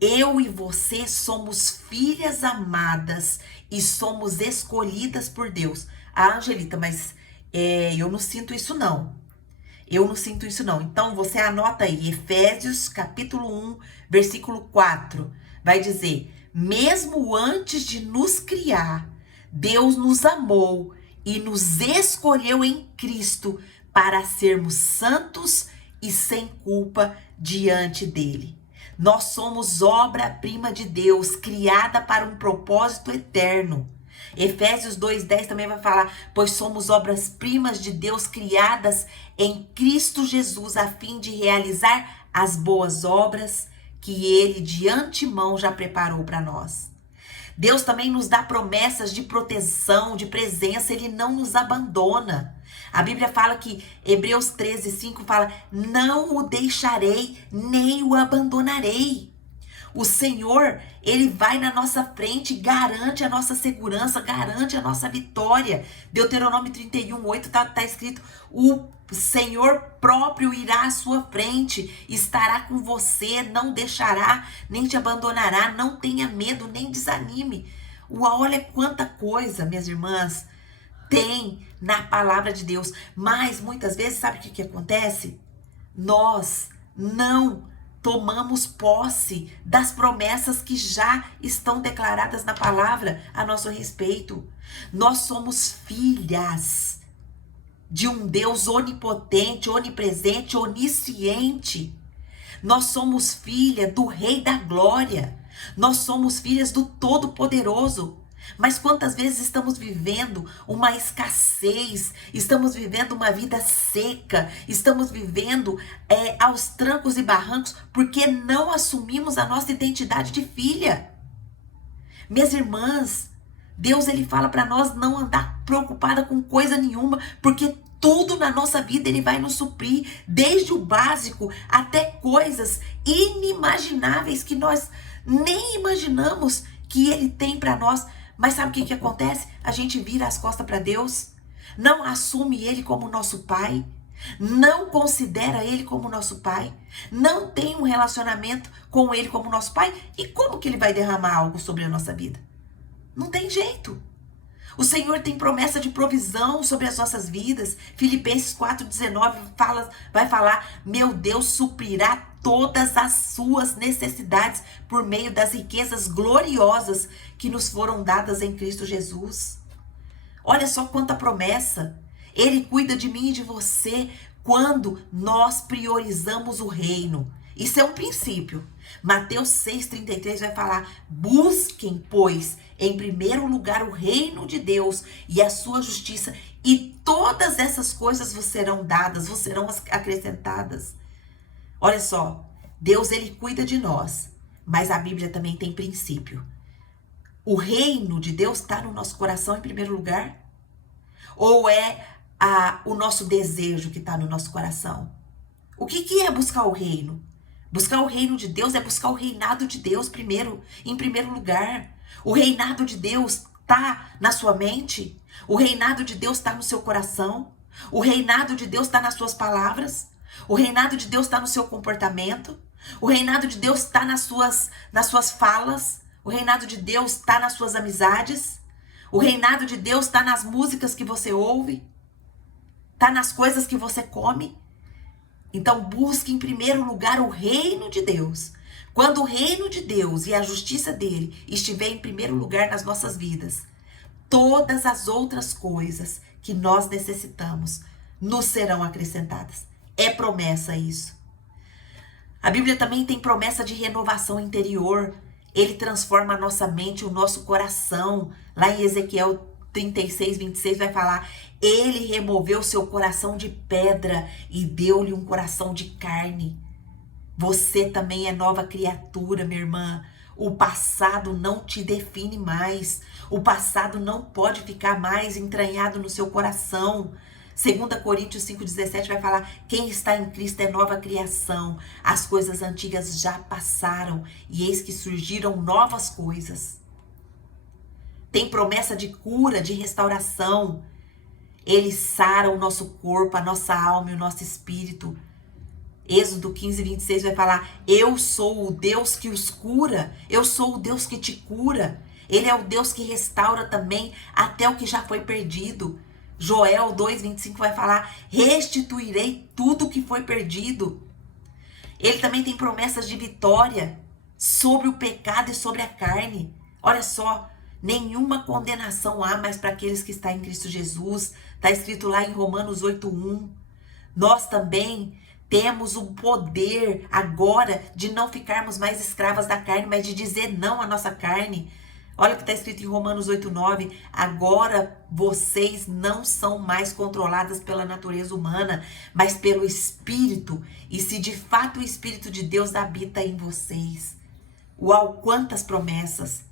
Eu e você somos filhas amadas e somos escolhidas por Deus. Angelita, mas eu não sinto isso não. Eu não sinto isso não. Então você anota aí, Efésios capítulo 1, versículo 4. Vai dizer, mesmo antes de nos criar, Deus nos amou e nos escolheu em Cristo para sermos santos e sem culpa diante dele. Nós somos obra-prima de Deus, criada para um propósito eterno. Efésios 2:10 também vai falar, pois somos obras-primas de Deus criadas em Cristo Jesus, a fim de realizar as boas obras que Ele de antemão já preparou para nós. Deus também nos dá promessas de proteção, de presença, Ele não nos abandona. A Bíblia fala que, Hebreus 13:5 fala, não o deixarei, nem o abandonarei. O Senhor, Ele vai na nossa frente, garante a nossa segurança, garante a nossa vitória. Deuteronômio 31:8 tá escrito: o Senhor próprio irá à sua frente, estará com você, não deixará, nem te abandonará, não tenha medo, nem desanime. Olha quanta coisa, minhas irmãs, tem na palavra de Deus. Mas muitas vezes, sabe o que acontece? Nós não tomamos posse das promessas que já estão declaradas na palavra a nosso respeito. Nós somos filhas de um Deus onipotente, onipresente, onisciente. Nós somos filha do Rei da Glória. Nós somos filhas do Todo-Poderoso. Mas quantas vezes estamos vivendo uma escassez, estamos vivendo uma vida seca, estamos vivendo aos trancos e barrancos, porque não assumimos a nossa identidade de filha. Minhas irmãs, Deus, Ele fala para nós não andar preocupada com coisa nenhuma, porque tudo na nossa vida Ele vai nos suprir, desde o básico até coisas inimagináveis que nós nem imaginamos que Ele tem para nós. Mas sabe o que acontece? A gente vira as costas para Deus, não assume Ele como nosso Pai, não considera Ele como nosso Pai, não tem um relacionamento com Ele como nosso Pai. E como que Ele vai derramar algo sobre a nossa vida? Não tem jeito. O Senhor tem promessa de provisão sobre as nossas vidas. Filipenses 4:19 vai falar: meu Deus suprirá todas as suas necessidades por meio das riquezas gloriosas que nos foram dadas em Cristo Jesus. Olha só quanta promessa. Ele cuida de mim e de você quando nós priorizamos o reino. Isso é um princípio. Mateus 6:33 vai falar: busquem, pois, em primeiro lugar o reino de Deus e a sua justiça, e todas essas coisas vos serão dadas, vos serão acrescentadas. Olha só, Deus, Ele cuida de nós, mas a Bíblia também tem princípio. O reino de Deus está no nosso coração em primeiro lugar? Ou é o nosso desejo que está no nosso coração? O que é buscar o reino? Buscar o reino de Deus é buscar o reinado de Deus em primeiro lugar. O reinado de Deus está na sua mente? O reinado de Deus está no seu coração? O reinado de Deus está nas suas palavras? O reinado de Deus está no seu comportamento? O reinado de Deus está nas suas falas? O reinado de Deus está nas suas amizades? O reinado de Deus está nas músicas que você ouve? Está nas coisas que você come? Então busque em primeiro lugar o reino de Deus. Quando o reino de Deus e a justiça dele estiver em primeiro lugar nas nossas vidas, todas as outras coisas que nós necessitamos nos serão acrescentadas. É promessa isso. A Bíblia também tem promessa de renovação interior. Ele transforma a nossa mente, o nosso coração. Lá em Ezequiel 36:26 vai falar: ele removeu seu coração de pedra e deu-lhe um coração de carne. Você também é nova criatura, minha irmã. O passado não te define mais. O passado não pode ficar mais entranhado no seu coração. 2 Coríntios 5:17 vai falar: quem está em Cristo é nova criação. As coisas antigas já passaram e eis que surgiram novas coisas. Tem promessa de cura, de restauração. Ele sara o nosso corpo, a nossa alma e o nosso espírito. Êxodo 15:26 vai falar: eu sou o Deus que os cura. Eu sou o Deus que te cura. Ele é o Deus que restaura também até o que já foi perdido. Joel 2:25 vai falar: restituirei tudo que foi perdido. Ele também tem promessas de vitória sobre o pecado e sobre a carne. Olha só, nenhuma condenação há mais para aqueles que estão em Cristo Jesus. Está escrito lá em Romanos 8:1. Nós também temos o poder agora de não ficarmos mais escravas da carne, mas de dizer não à nossa carne. Olha o que está escrito em Romanos 8:9. Agora vocês não são mais controladas pela natureza humana, mas pelo Espírito. E se de fato o Espírito de Deus habita em vocês. Uau, quantas promessas!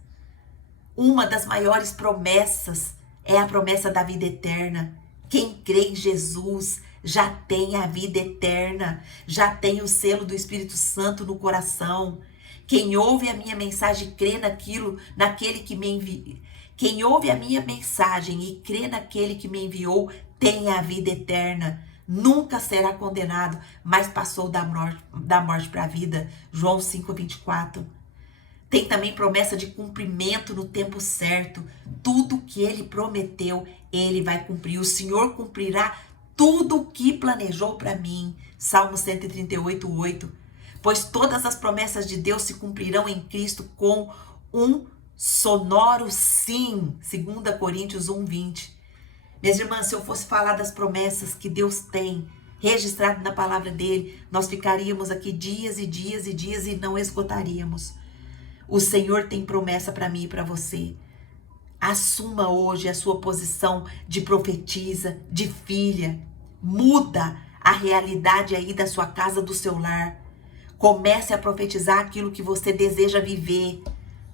Uma das maiores promessas é a promessa da vida eterna. Quem crê em Jesus já tem a vida eterna, já tem o selo do Espírito Santo no coração. Quem ouve a minha mensagem e crê naquele que me enviou. Quem ouve a minha mensagem e crê naquele que me enviou tem a vida eterna. Nunca será condenado, mas passou da morte para a vida. João 5:24. Tem também promessa de cumprimento no tempo certo. Tudo que ele prometeu, ele vai cumprir. O Senhor cumprirá tudo o que planejou para mim. Salmo 138:8. Pois todas as promessas de Deus se cumprirão em Cristo com um sonoro sim. 2 Coríntios 1:20. Minhas irmãs, se eu fosse falar das promessas que Deus tem registrado na palavra dele, nós ficaríamos aqui dias e dias e dias e não esgotaríamos. O Senhor tem promessa para mim e para você. Assuma hoje a sua posição de profetisa, de filha. Muda a realidade aí da sua casa, do seu lar. Comece a profetizar aquilo que você deseja viver,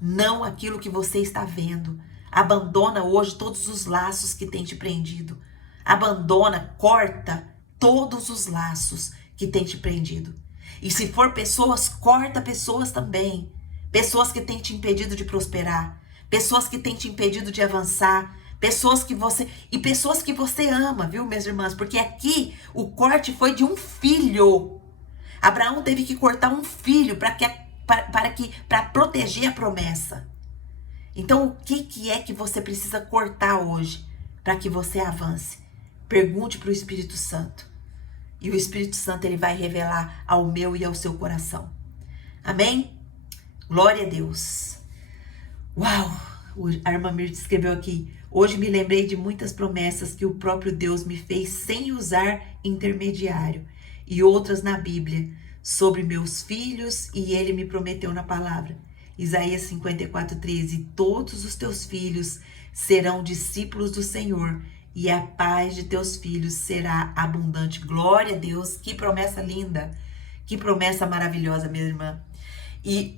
não aquilo que você está vendo. Abandona hoje todos os laços que tem te prendido. Abandona, corta todos os laços que tem te prendido. E se for pessoas, corta pessoas também. Pessoas que têm te impedido de prosperar. Pessoas que têm te impedido de avançar. Pessoas que você ama, viu, minhas irmãs? Porque aqui o corte foi de um filho. Abraão teve que cortar um filho para proteger a promessa. Então, o que é que você precisa cortar hoje para que você avance? Pergunte para o Espírito Santo. E o Espírito Santo ele vai revelar ao meu e ao seu coração. Amém? Glória a Deus. Uau! A irmã Mirta escreveu aqui. Hoje me lembrei de muitas promessas que o próprio Deus me fez sem usar intermediário. E outras na Bíblia sobre meus filhos e ele me prometeu na palavra. Isaías 54:13. Todos os teus filhos serão discípulos do Senhor e a paz de teus filhos será abundante. Glória a Deus. Que promessa linda. Que promessa maravilhosa, minha irmã. E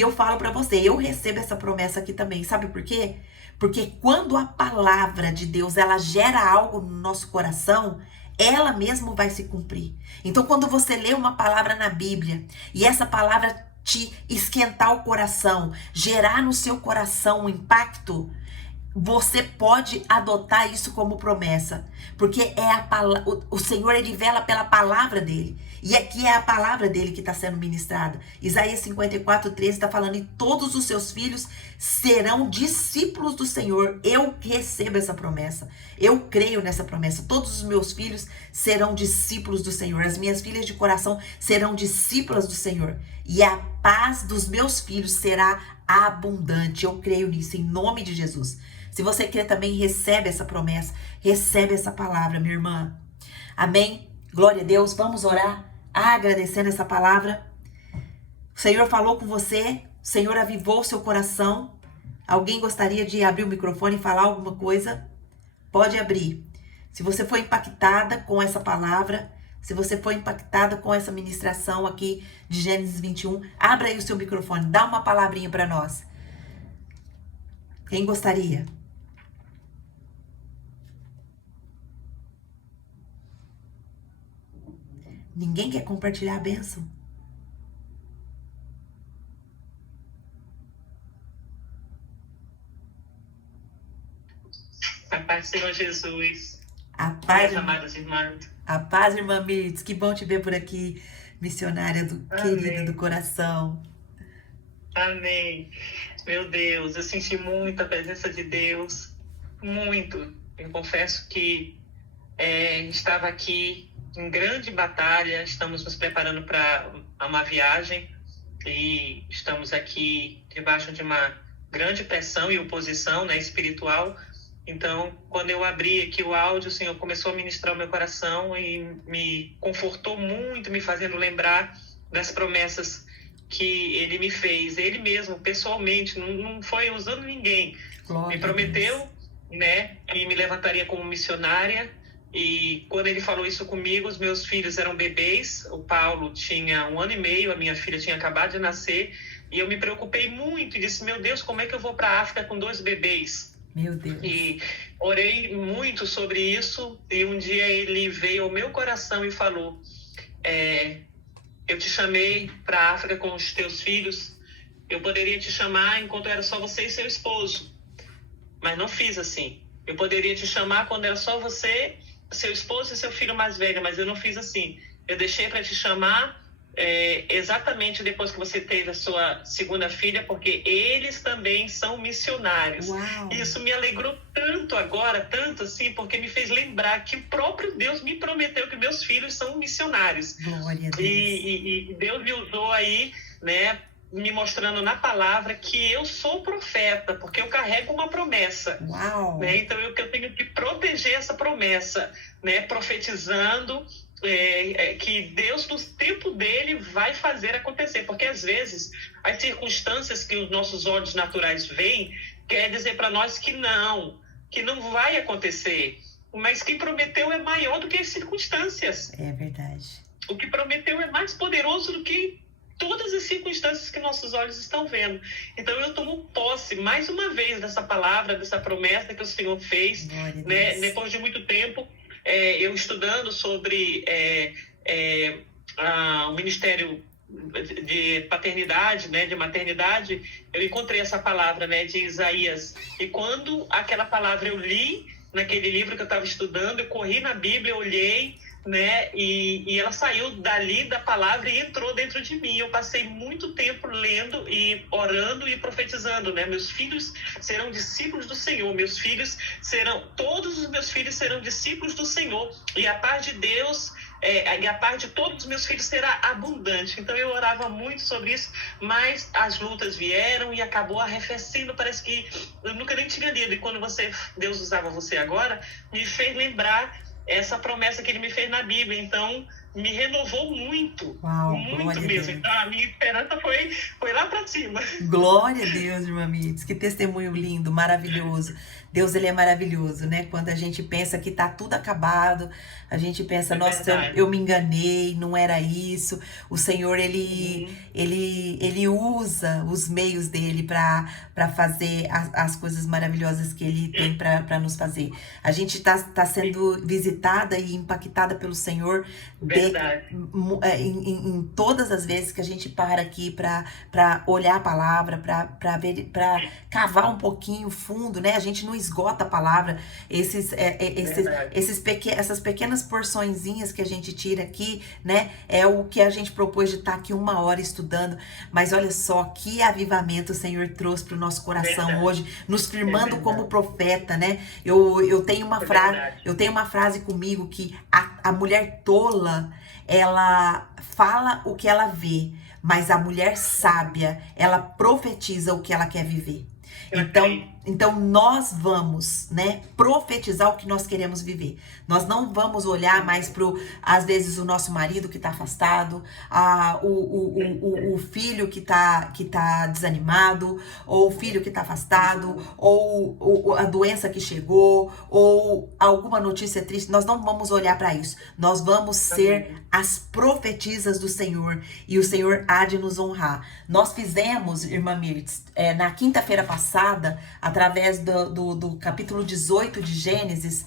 eu falo para você, eu recebo essa promessa aqui também. Sabe por quê? Porque quando a palavra de Deus, ela gera algo no nosso coração, ela mesmo vai se cumprir. Então, quando você lê uma palavra na Bíblia e essa palavra te esquentar o coração, gerar no seu coração um impacto, você pode adotar isso como promessa, porque o Senhor ele vela pela palavra dele, e aqui é a palavra dele que está sendo ministrada. Isaías 54:13 está falando, e todos os seus filhos serão discípulos do Senhor. Eu recebo essa promessa, eu creio nessa promessa. Todos os meus filhos serão discípulos do Senhor, as minhas filhas de coração serão discípulas do Senhor, e a paz dos meus filhos será abundante. Eu creio nisso, em nome de Jesus. Se você quer também, recebe essa promessa, recebe essa palavra, minha irmã. Amém? Glória a Deus. Vamos orar agradecendo essa palavra. O Senhor falou com você, o Senhor avivou o seu coração. Alguém gostaria de abrir o microfone e falar alguma coisa? Pode abrir. Se você foi impactada com essa palavra, se você foi impactada com essa ministração aqui de Gênesis 21, abra aí o seu microfone, dá uma palavrinha para nós. Quem gostaria? Ninguém quer compartilhar a bênção? A paz do Senhor Jesus. A paz, amadas irmãs. A paz, irmã Mirtz. Que bom te ver por aqui, missionária querida do coração. Amém. Meu Deus, eu senti muito a presença de Deus. Muito. Eu confesso que estava aqui em grande batalha. Estamos nos preparando para uma viagem. E estamos aqui debaixo de uma grande pressão e oposição, né, espiritual. Então, quando eu abri aqui o áudio, o Senhor começou a ministrar o meu coração e me confortou muito, me fazendo lembrar das promessas que Ele me fez. Ele mesmo, pessoalmente, não foi usando ninguém. Glória me prometeu, né, que me levantaria como missionária. E quando Ele falou isso comigo, os meus filhos eram bebês. O Paulo tinha 1 ano e meio, a minha filha tinha acabado de nascer. E eu me preocupei muito e disse, meu Deus, como é que eu vou para a África com 2 bebês? Meu Deus. E orei muito sobre isso, e um dia ele veio ao meu coração e falou, eu te chamei para a África com os teus filhos Eu poderia te chamar enquanto era só você e seu esposo, mas não fiz assim. Eu poderia te chamar quando era só você, seu esposo e seu filho mais velho, mas eu não fiz assim. Eu deixei para te chamar exatamente depois que você teve a sua segunda filha, porque eles também são missionários. Uau. Isso me alegrou tanto agora, tanto assim, porque me fez lembrar que o próprio Deus me prometeu que meus filhos são missionários. Glória a Deus. E Deus me usou aí, né, me mostrando na palavra que eu sou profeta, porque eu carrego uma promessa. Uau. Né? Então eu tenho que proteger essa promessa, né, profetizando que Deus, no tempo dele, vai fazer acontecer. Porque, às vezes, as circunstâncias que os nossos olhos naturais veem, quer dizer para nós que não vai acontecer. Mas quem prometeu é maior do que as circunstâncias. É verdade. O que prometeu é mais poderoso do que todas as circunstâncias que nossos olhos estão vendo. Então, eu tomo posse, mais uma vez, dessa palavra, dessa promessa que o Senhor fez, né? Depois de muito tempo, eu estudando sobre o Ministério de Paternidade, né, de Maternidade, eu encontrei essa palavra, né, de Isaías. E quando aquela palavra eu li, naquele livro que eu estava estudando, eu corri na Bíblia, olhei, né, e ela saiu dali da palavra e entrou dentro de mim. Eu passei muito tempo lendo e orando e profetizando, né? Meus filhos serão discípulos do Senhor, todos os meus filhos serão discípulos do Senhor, e a paz de Deus e a paz de todos os meus filhos será abundante. Então eu orava muito sobre isso, mas as lutas vieram e acabou arrefecendo. Parece que eu nunca nem tinha lido, e quando Deus usava você agora, me fez lembrar essa promessa que ele me fez na Bíblia. Então, me renovou muito. Uau, muito mesmo. Então, a minha esperança foi lá para cima. Glória a Deus, irmã Mirtz. Que testemunho lindo, maravilhoso. Deus, ele é maravilhoso, né? Quando a gente pensa que tá tudo acabado, a gente pensa, nossa, eu me enganei, não era isso. O Senhor, ele usa os meios dele para fazer as coisas maravilhosas que ele tem para nos fazer. A gente tá sendo visitada e impactada pelo Senhor em todas as vezes que a gente para aqui para olhar a palavra, para cavar um pouquinho fundo, né? A gente não esgota a palavra. Essas pequenas porçõezinhas que a gente tira aqui, né? É o que a gente propôs de estar aqui 1 hora estudando. Mas olha só, que avivamento o Senhor trouxe para o nosso coração hoje, nos firmando como profeta, né? Eu tenho uma frase comigo que a mulher tola, ela fala o que ela vê, mas a mulher sábia, ela profetiza o que ela quer viver. Então nós vamos, né, profetizar o que nós queremos viver. Nós não vamos olhar mais às vezes, o nosso marido que está afastado, o filho que tá desanimado, ou o filho que está afastado, ou a doença que chegou, ou alguma notícia triste. Nós não vamos olhar para isso. Nós vamos ser as profetisas do Senhor, e o Senhor há de nos honrar. Nós fizemos, irmã Mirtz, na quinta-feira passada, através do capítulo 18 de Gênesis,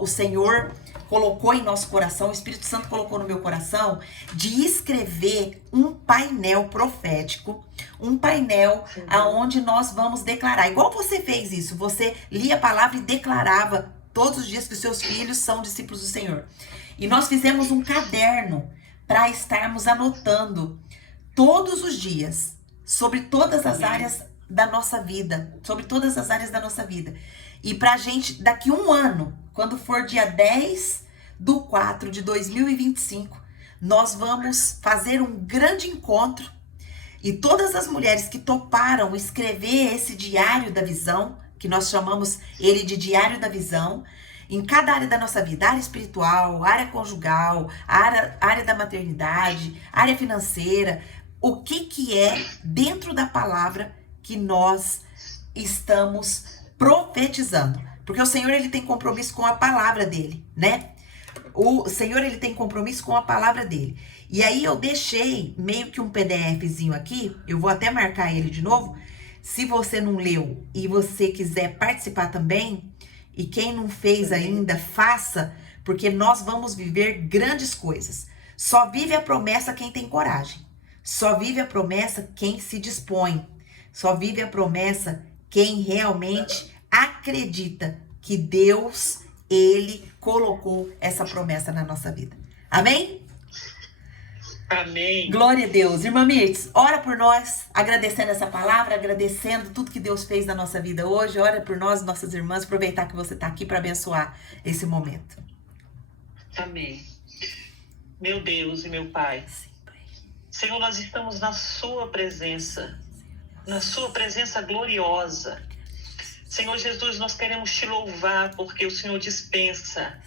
o Senhor colocou em nosso coração, o Espírito Santo colocou no meu coração, de escrever um painel profético, um painel aonde nós vamos declarar. Igual você fez isso, você lia a palavra e declarava todos os dias que os seus filhos são discípulos do Senhor. E nós fizemos um caderno para estarmos anotando todos os dias sobre todas as áreas da nossa vida, sobre todas as áreas da nossa vida. E pra gente, daqui 1 ano, quando for dia 10/4/2025, nós vamos fazer um grande encontro, e todas as mulheres que toparam escrever esse diário da visão, que nós chamamos ele de diário da visão, em cada área da nossa vida, área espiritual, área conjugal, área da maternidade, área financeira, o que é dentro da palavra que nós estamos profetizando. Porque o Senhor, ele tem compromisso com a palavra dele, né? O Senhor, ele tem compromisso com a palavra dele. E aí eu deixei meio que um PDFzinho aqui, eu vou até marcar ele de novo. Se você não leu e você quiser participar também, e quem não fez ainda, faça, porque nós vamos viver grandes coisas. Só vive a promessa quem tem coragem. Só vive a promessa quem se dispõe. Só vive a promessa quem realmente acredita que Deus, Ele colocou essa promessa na nossa vida. Amém? Amém. Glória a Deus. Irmã Mirtz, ora por nós, agradecendo essa palavra, agradecendo tudo que Deus fez na nossa vida hoje. Ora por nós, nossas irmãs, aproveitar que você está aqui para abençoar esse momento. Amém. Meu Deus e meu Pai, Senhor, nós estamos na sua presença gloriosa. Senhor Jesus, nós queremos te louvar porque o Senhor dispensa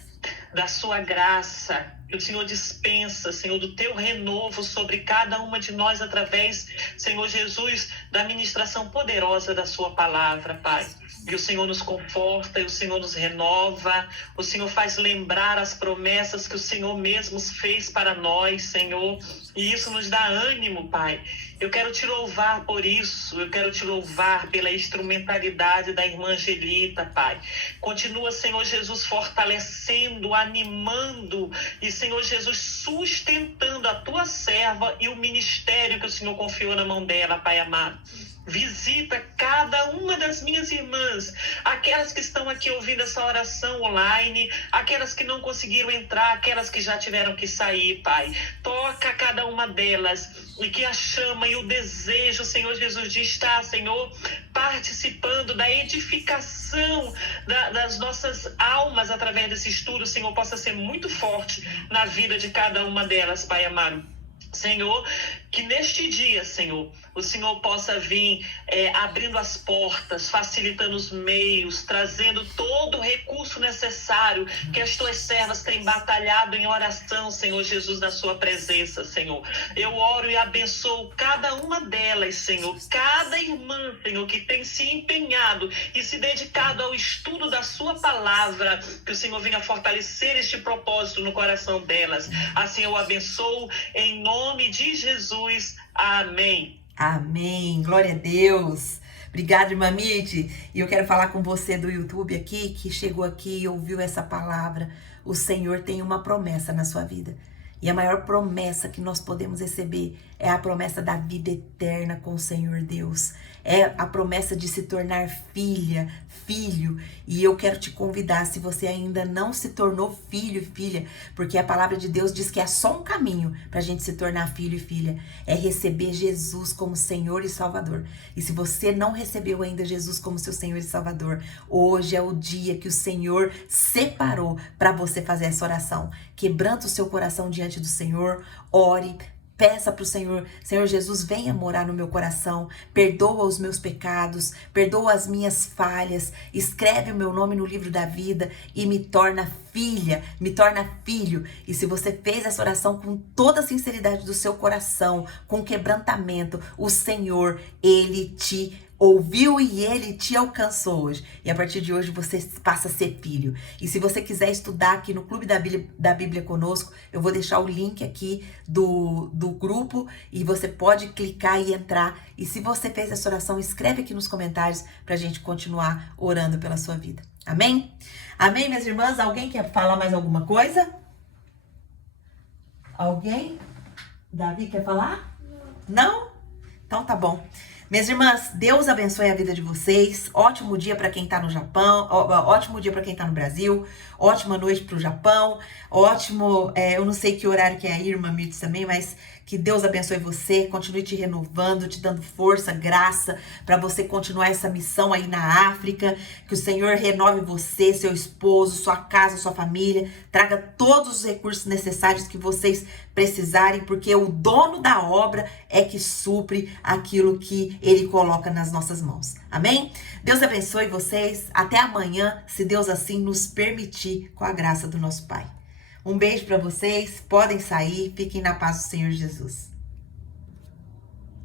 da sua graça, que o Senhor dispensa, Senhor, do teu renovo sobre cada uma de nós através, Senhor Jesus, da ministração poderosa da sua palavra, Pai. E o Senhor nos conforta, e o Senhor nos renova, o Senhor faz lembrar as promessas que o Senhor mesmo fez para nós, Senhor, e isso nos dá ânimo, Pai. Eu quero te louvar por isso, eu quero te louvar pela instrumentalidade da irmã Angelita, Pai. Continua, Senhor Jesus, fortalecendo, animando e, Senhor Jesus, sustentando a tua serva e o ministério que o Senhor confiou na mão dela, Pai amado. Visita cada uma das minhas irmãs, aquelas que estão aqui ouvindo essa oração online, aquelas que não conseguiram entrar, aquelas que já tiveram que sair, Pai. Toca cada uma delas e que a chama e o desejo, Senhor Jesus, de estar, Senhor, participando da edificação das nossas almas através desse estudo, Senhor, possa ser muito forte na vida de cada uma delas, Pai amado. Senhor, que neste dia, Senhor, o Senhor possa vir abrindo as portas, facilitando os meios, trazendo todo o recurso necessário que as tuas servas têm batalhado em oração, Senhor Jesus, na sua presença, Senhor. Eu oro e abençoo cada uma delas, Senhor, cada irmã, Senhor, que tem se empenhado e se dedicado ao estudo da sua palavra, que o Senhor venha fortalecer este propósito no coração delas. Assim eu abençoo em nome de Jesus. Amém. Amém. Glória a Deus. Obrigada, irmã Mirtz. E eu quero falar com você do YouTube aqui, que chegou aqui e ouviu essa palavra. O Senhor tem uma promessa na sua vida. E a maior promessa que nós podemos receber é a promessa da vida eterna com o Senhor Deus. É a promessa de se tornar filha, filho. E eu quero te convidar, se você ainda não se tornou filho e filha, porque a palavra de Deus diz que é só um caminho para a gente se tornar filho e filha. É receber Jesus como Senhor e Salvador. E se você não recebeu ainda Jesus como seu Senhor e Salvador, hoje é o dia que o Senhor separou para você fazer essa oração. Quebranta o seu coração diante do Senhor, ore, peça para o Senhor, Senhor Jesus, venha morar no meu coração, perdoa os meus pecados, perdoa as minhas falhas, escreve o meu nome no livro da vida e me torna filha, me torna filho. E se você fez essa oração com toda a sinceridade do seu coração, com quebrantamento, o Senhor, Ele te ouviu e Ele te alcançou hoje. E a partir de hoje você passa a ser filho. E se você quiser estudar aqui no Clube da Bíblia conosco, eu vou deixar o link aqui do grupo e você pode clicar e entrar. E se você fez essa oração, escreve aqui nos comentários pra gente continuar orando pela sua vida. Amém? Amém, minhas irmãs? Alguém quer falar mais alguma coisa? Alguém? Davi quer falar? Não? Então tá bom. Minhas irmãs, Deus abençoe a vida de vocês. Ótimo dia para quem tá no Japão, ótimo dia para quem tá no Brasil, ótima noite pro Japão, ótimo, eu não sei que horário que é aí, irmã Mirtz também, mas que Deus abençoe você, continue te renovando, te dando força, graça, para você continuar essa missão aí na África, que o Senhor renove você, seu esposo, sua casa, sua família, traga todos os recursos necessários que vocês precisarem, porque o dono da obra é que supre aquilo que Ele coloca nas nossas mãos. Amém? Deus abençoe vocês. Até amanhã, se Deus assim nos permitir, com a graça do nosso Pai. Um beijo para vocês. Podem sair. Fiquem na paz do Senhor Jesus.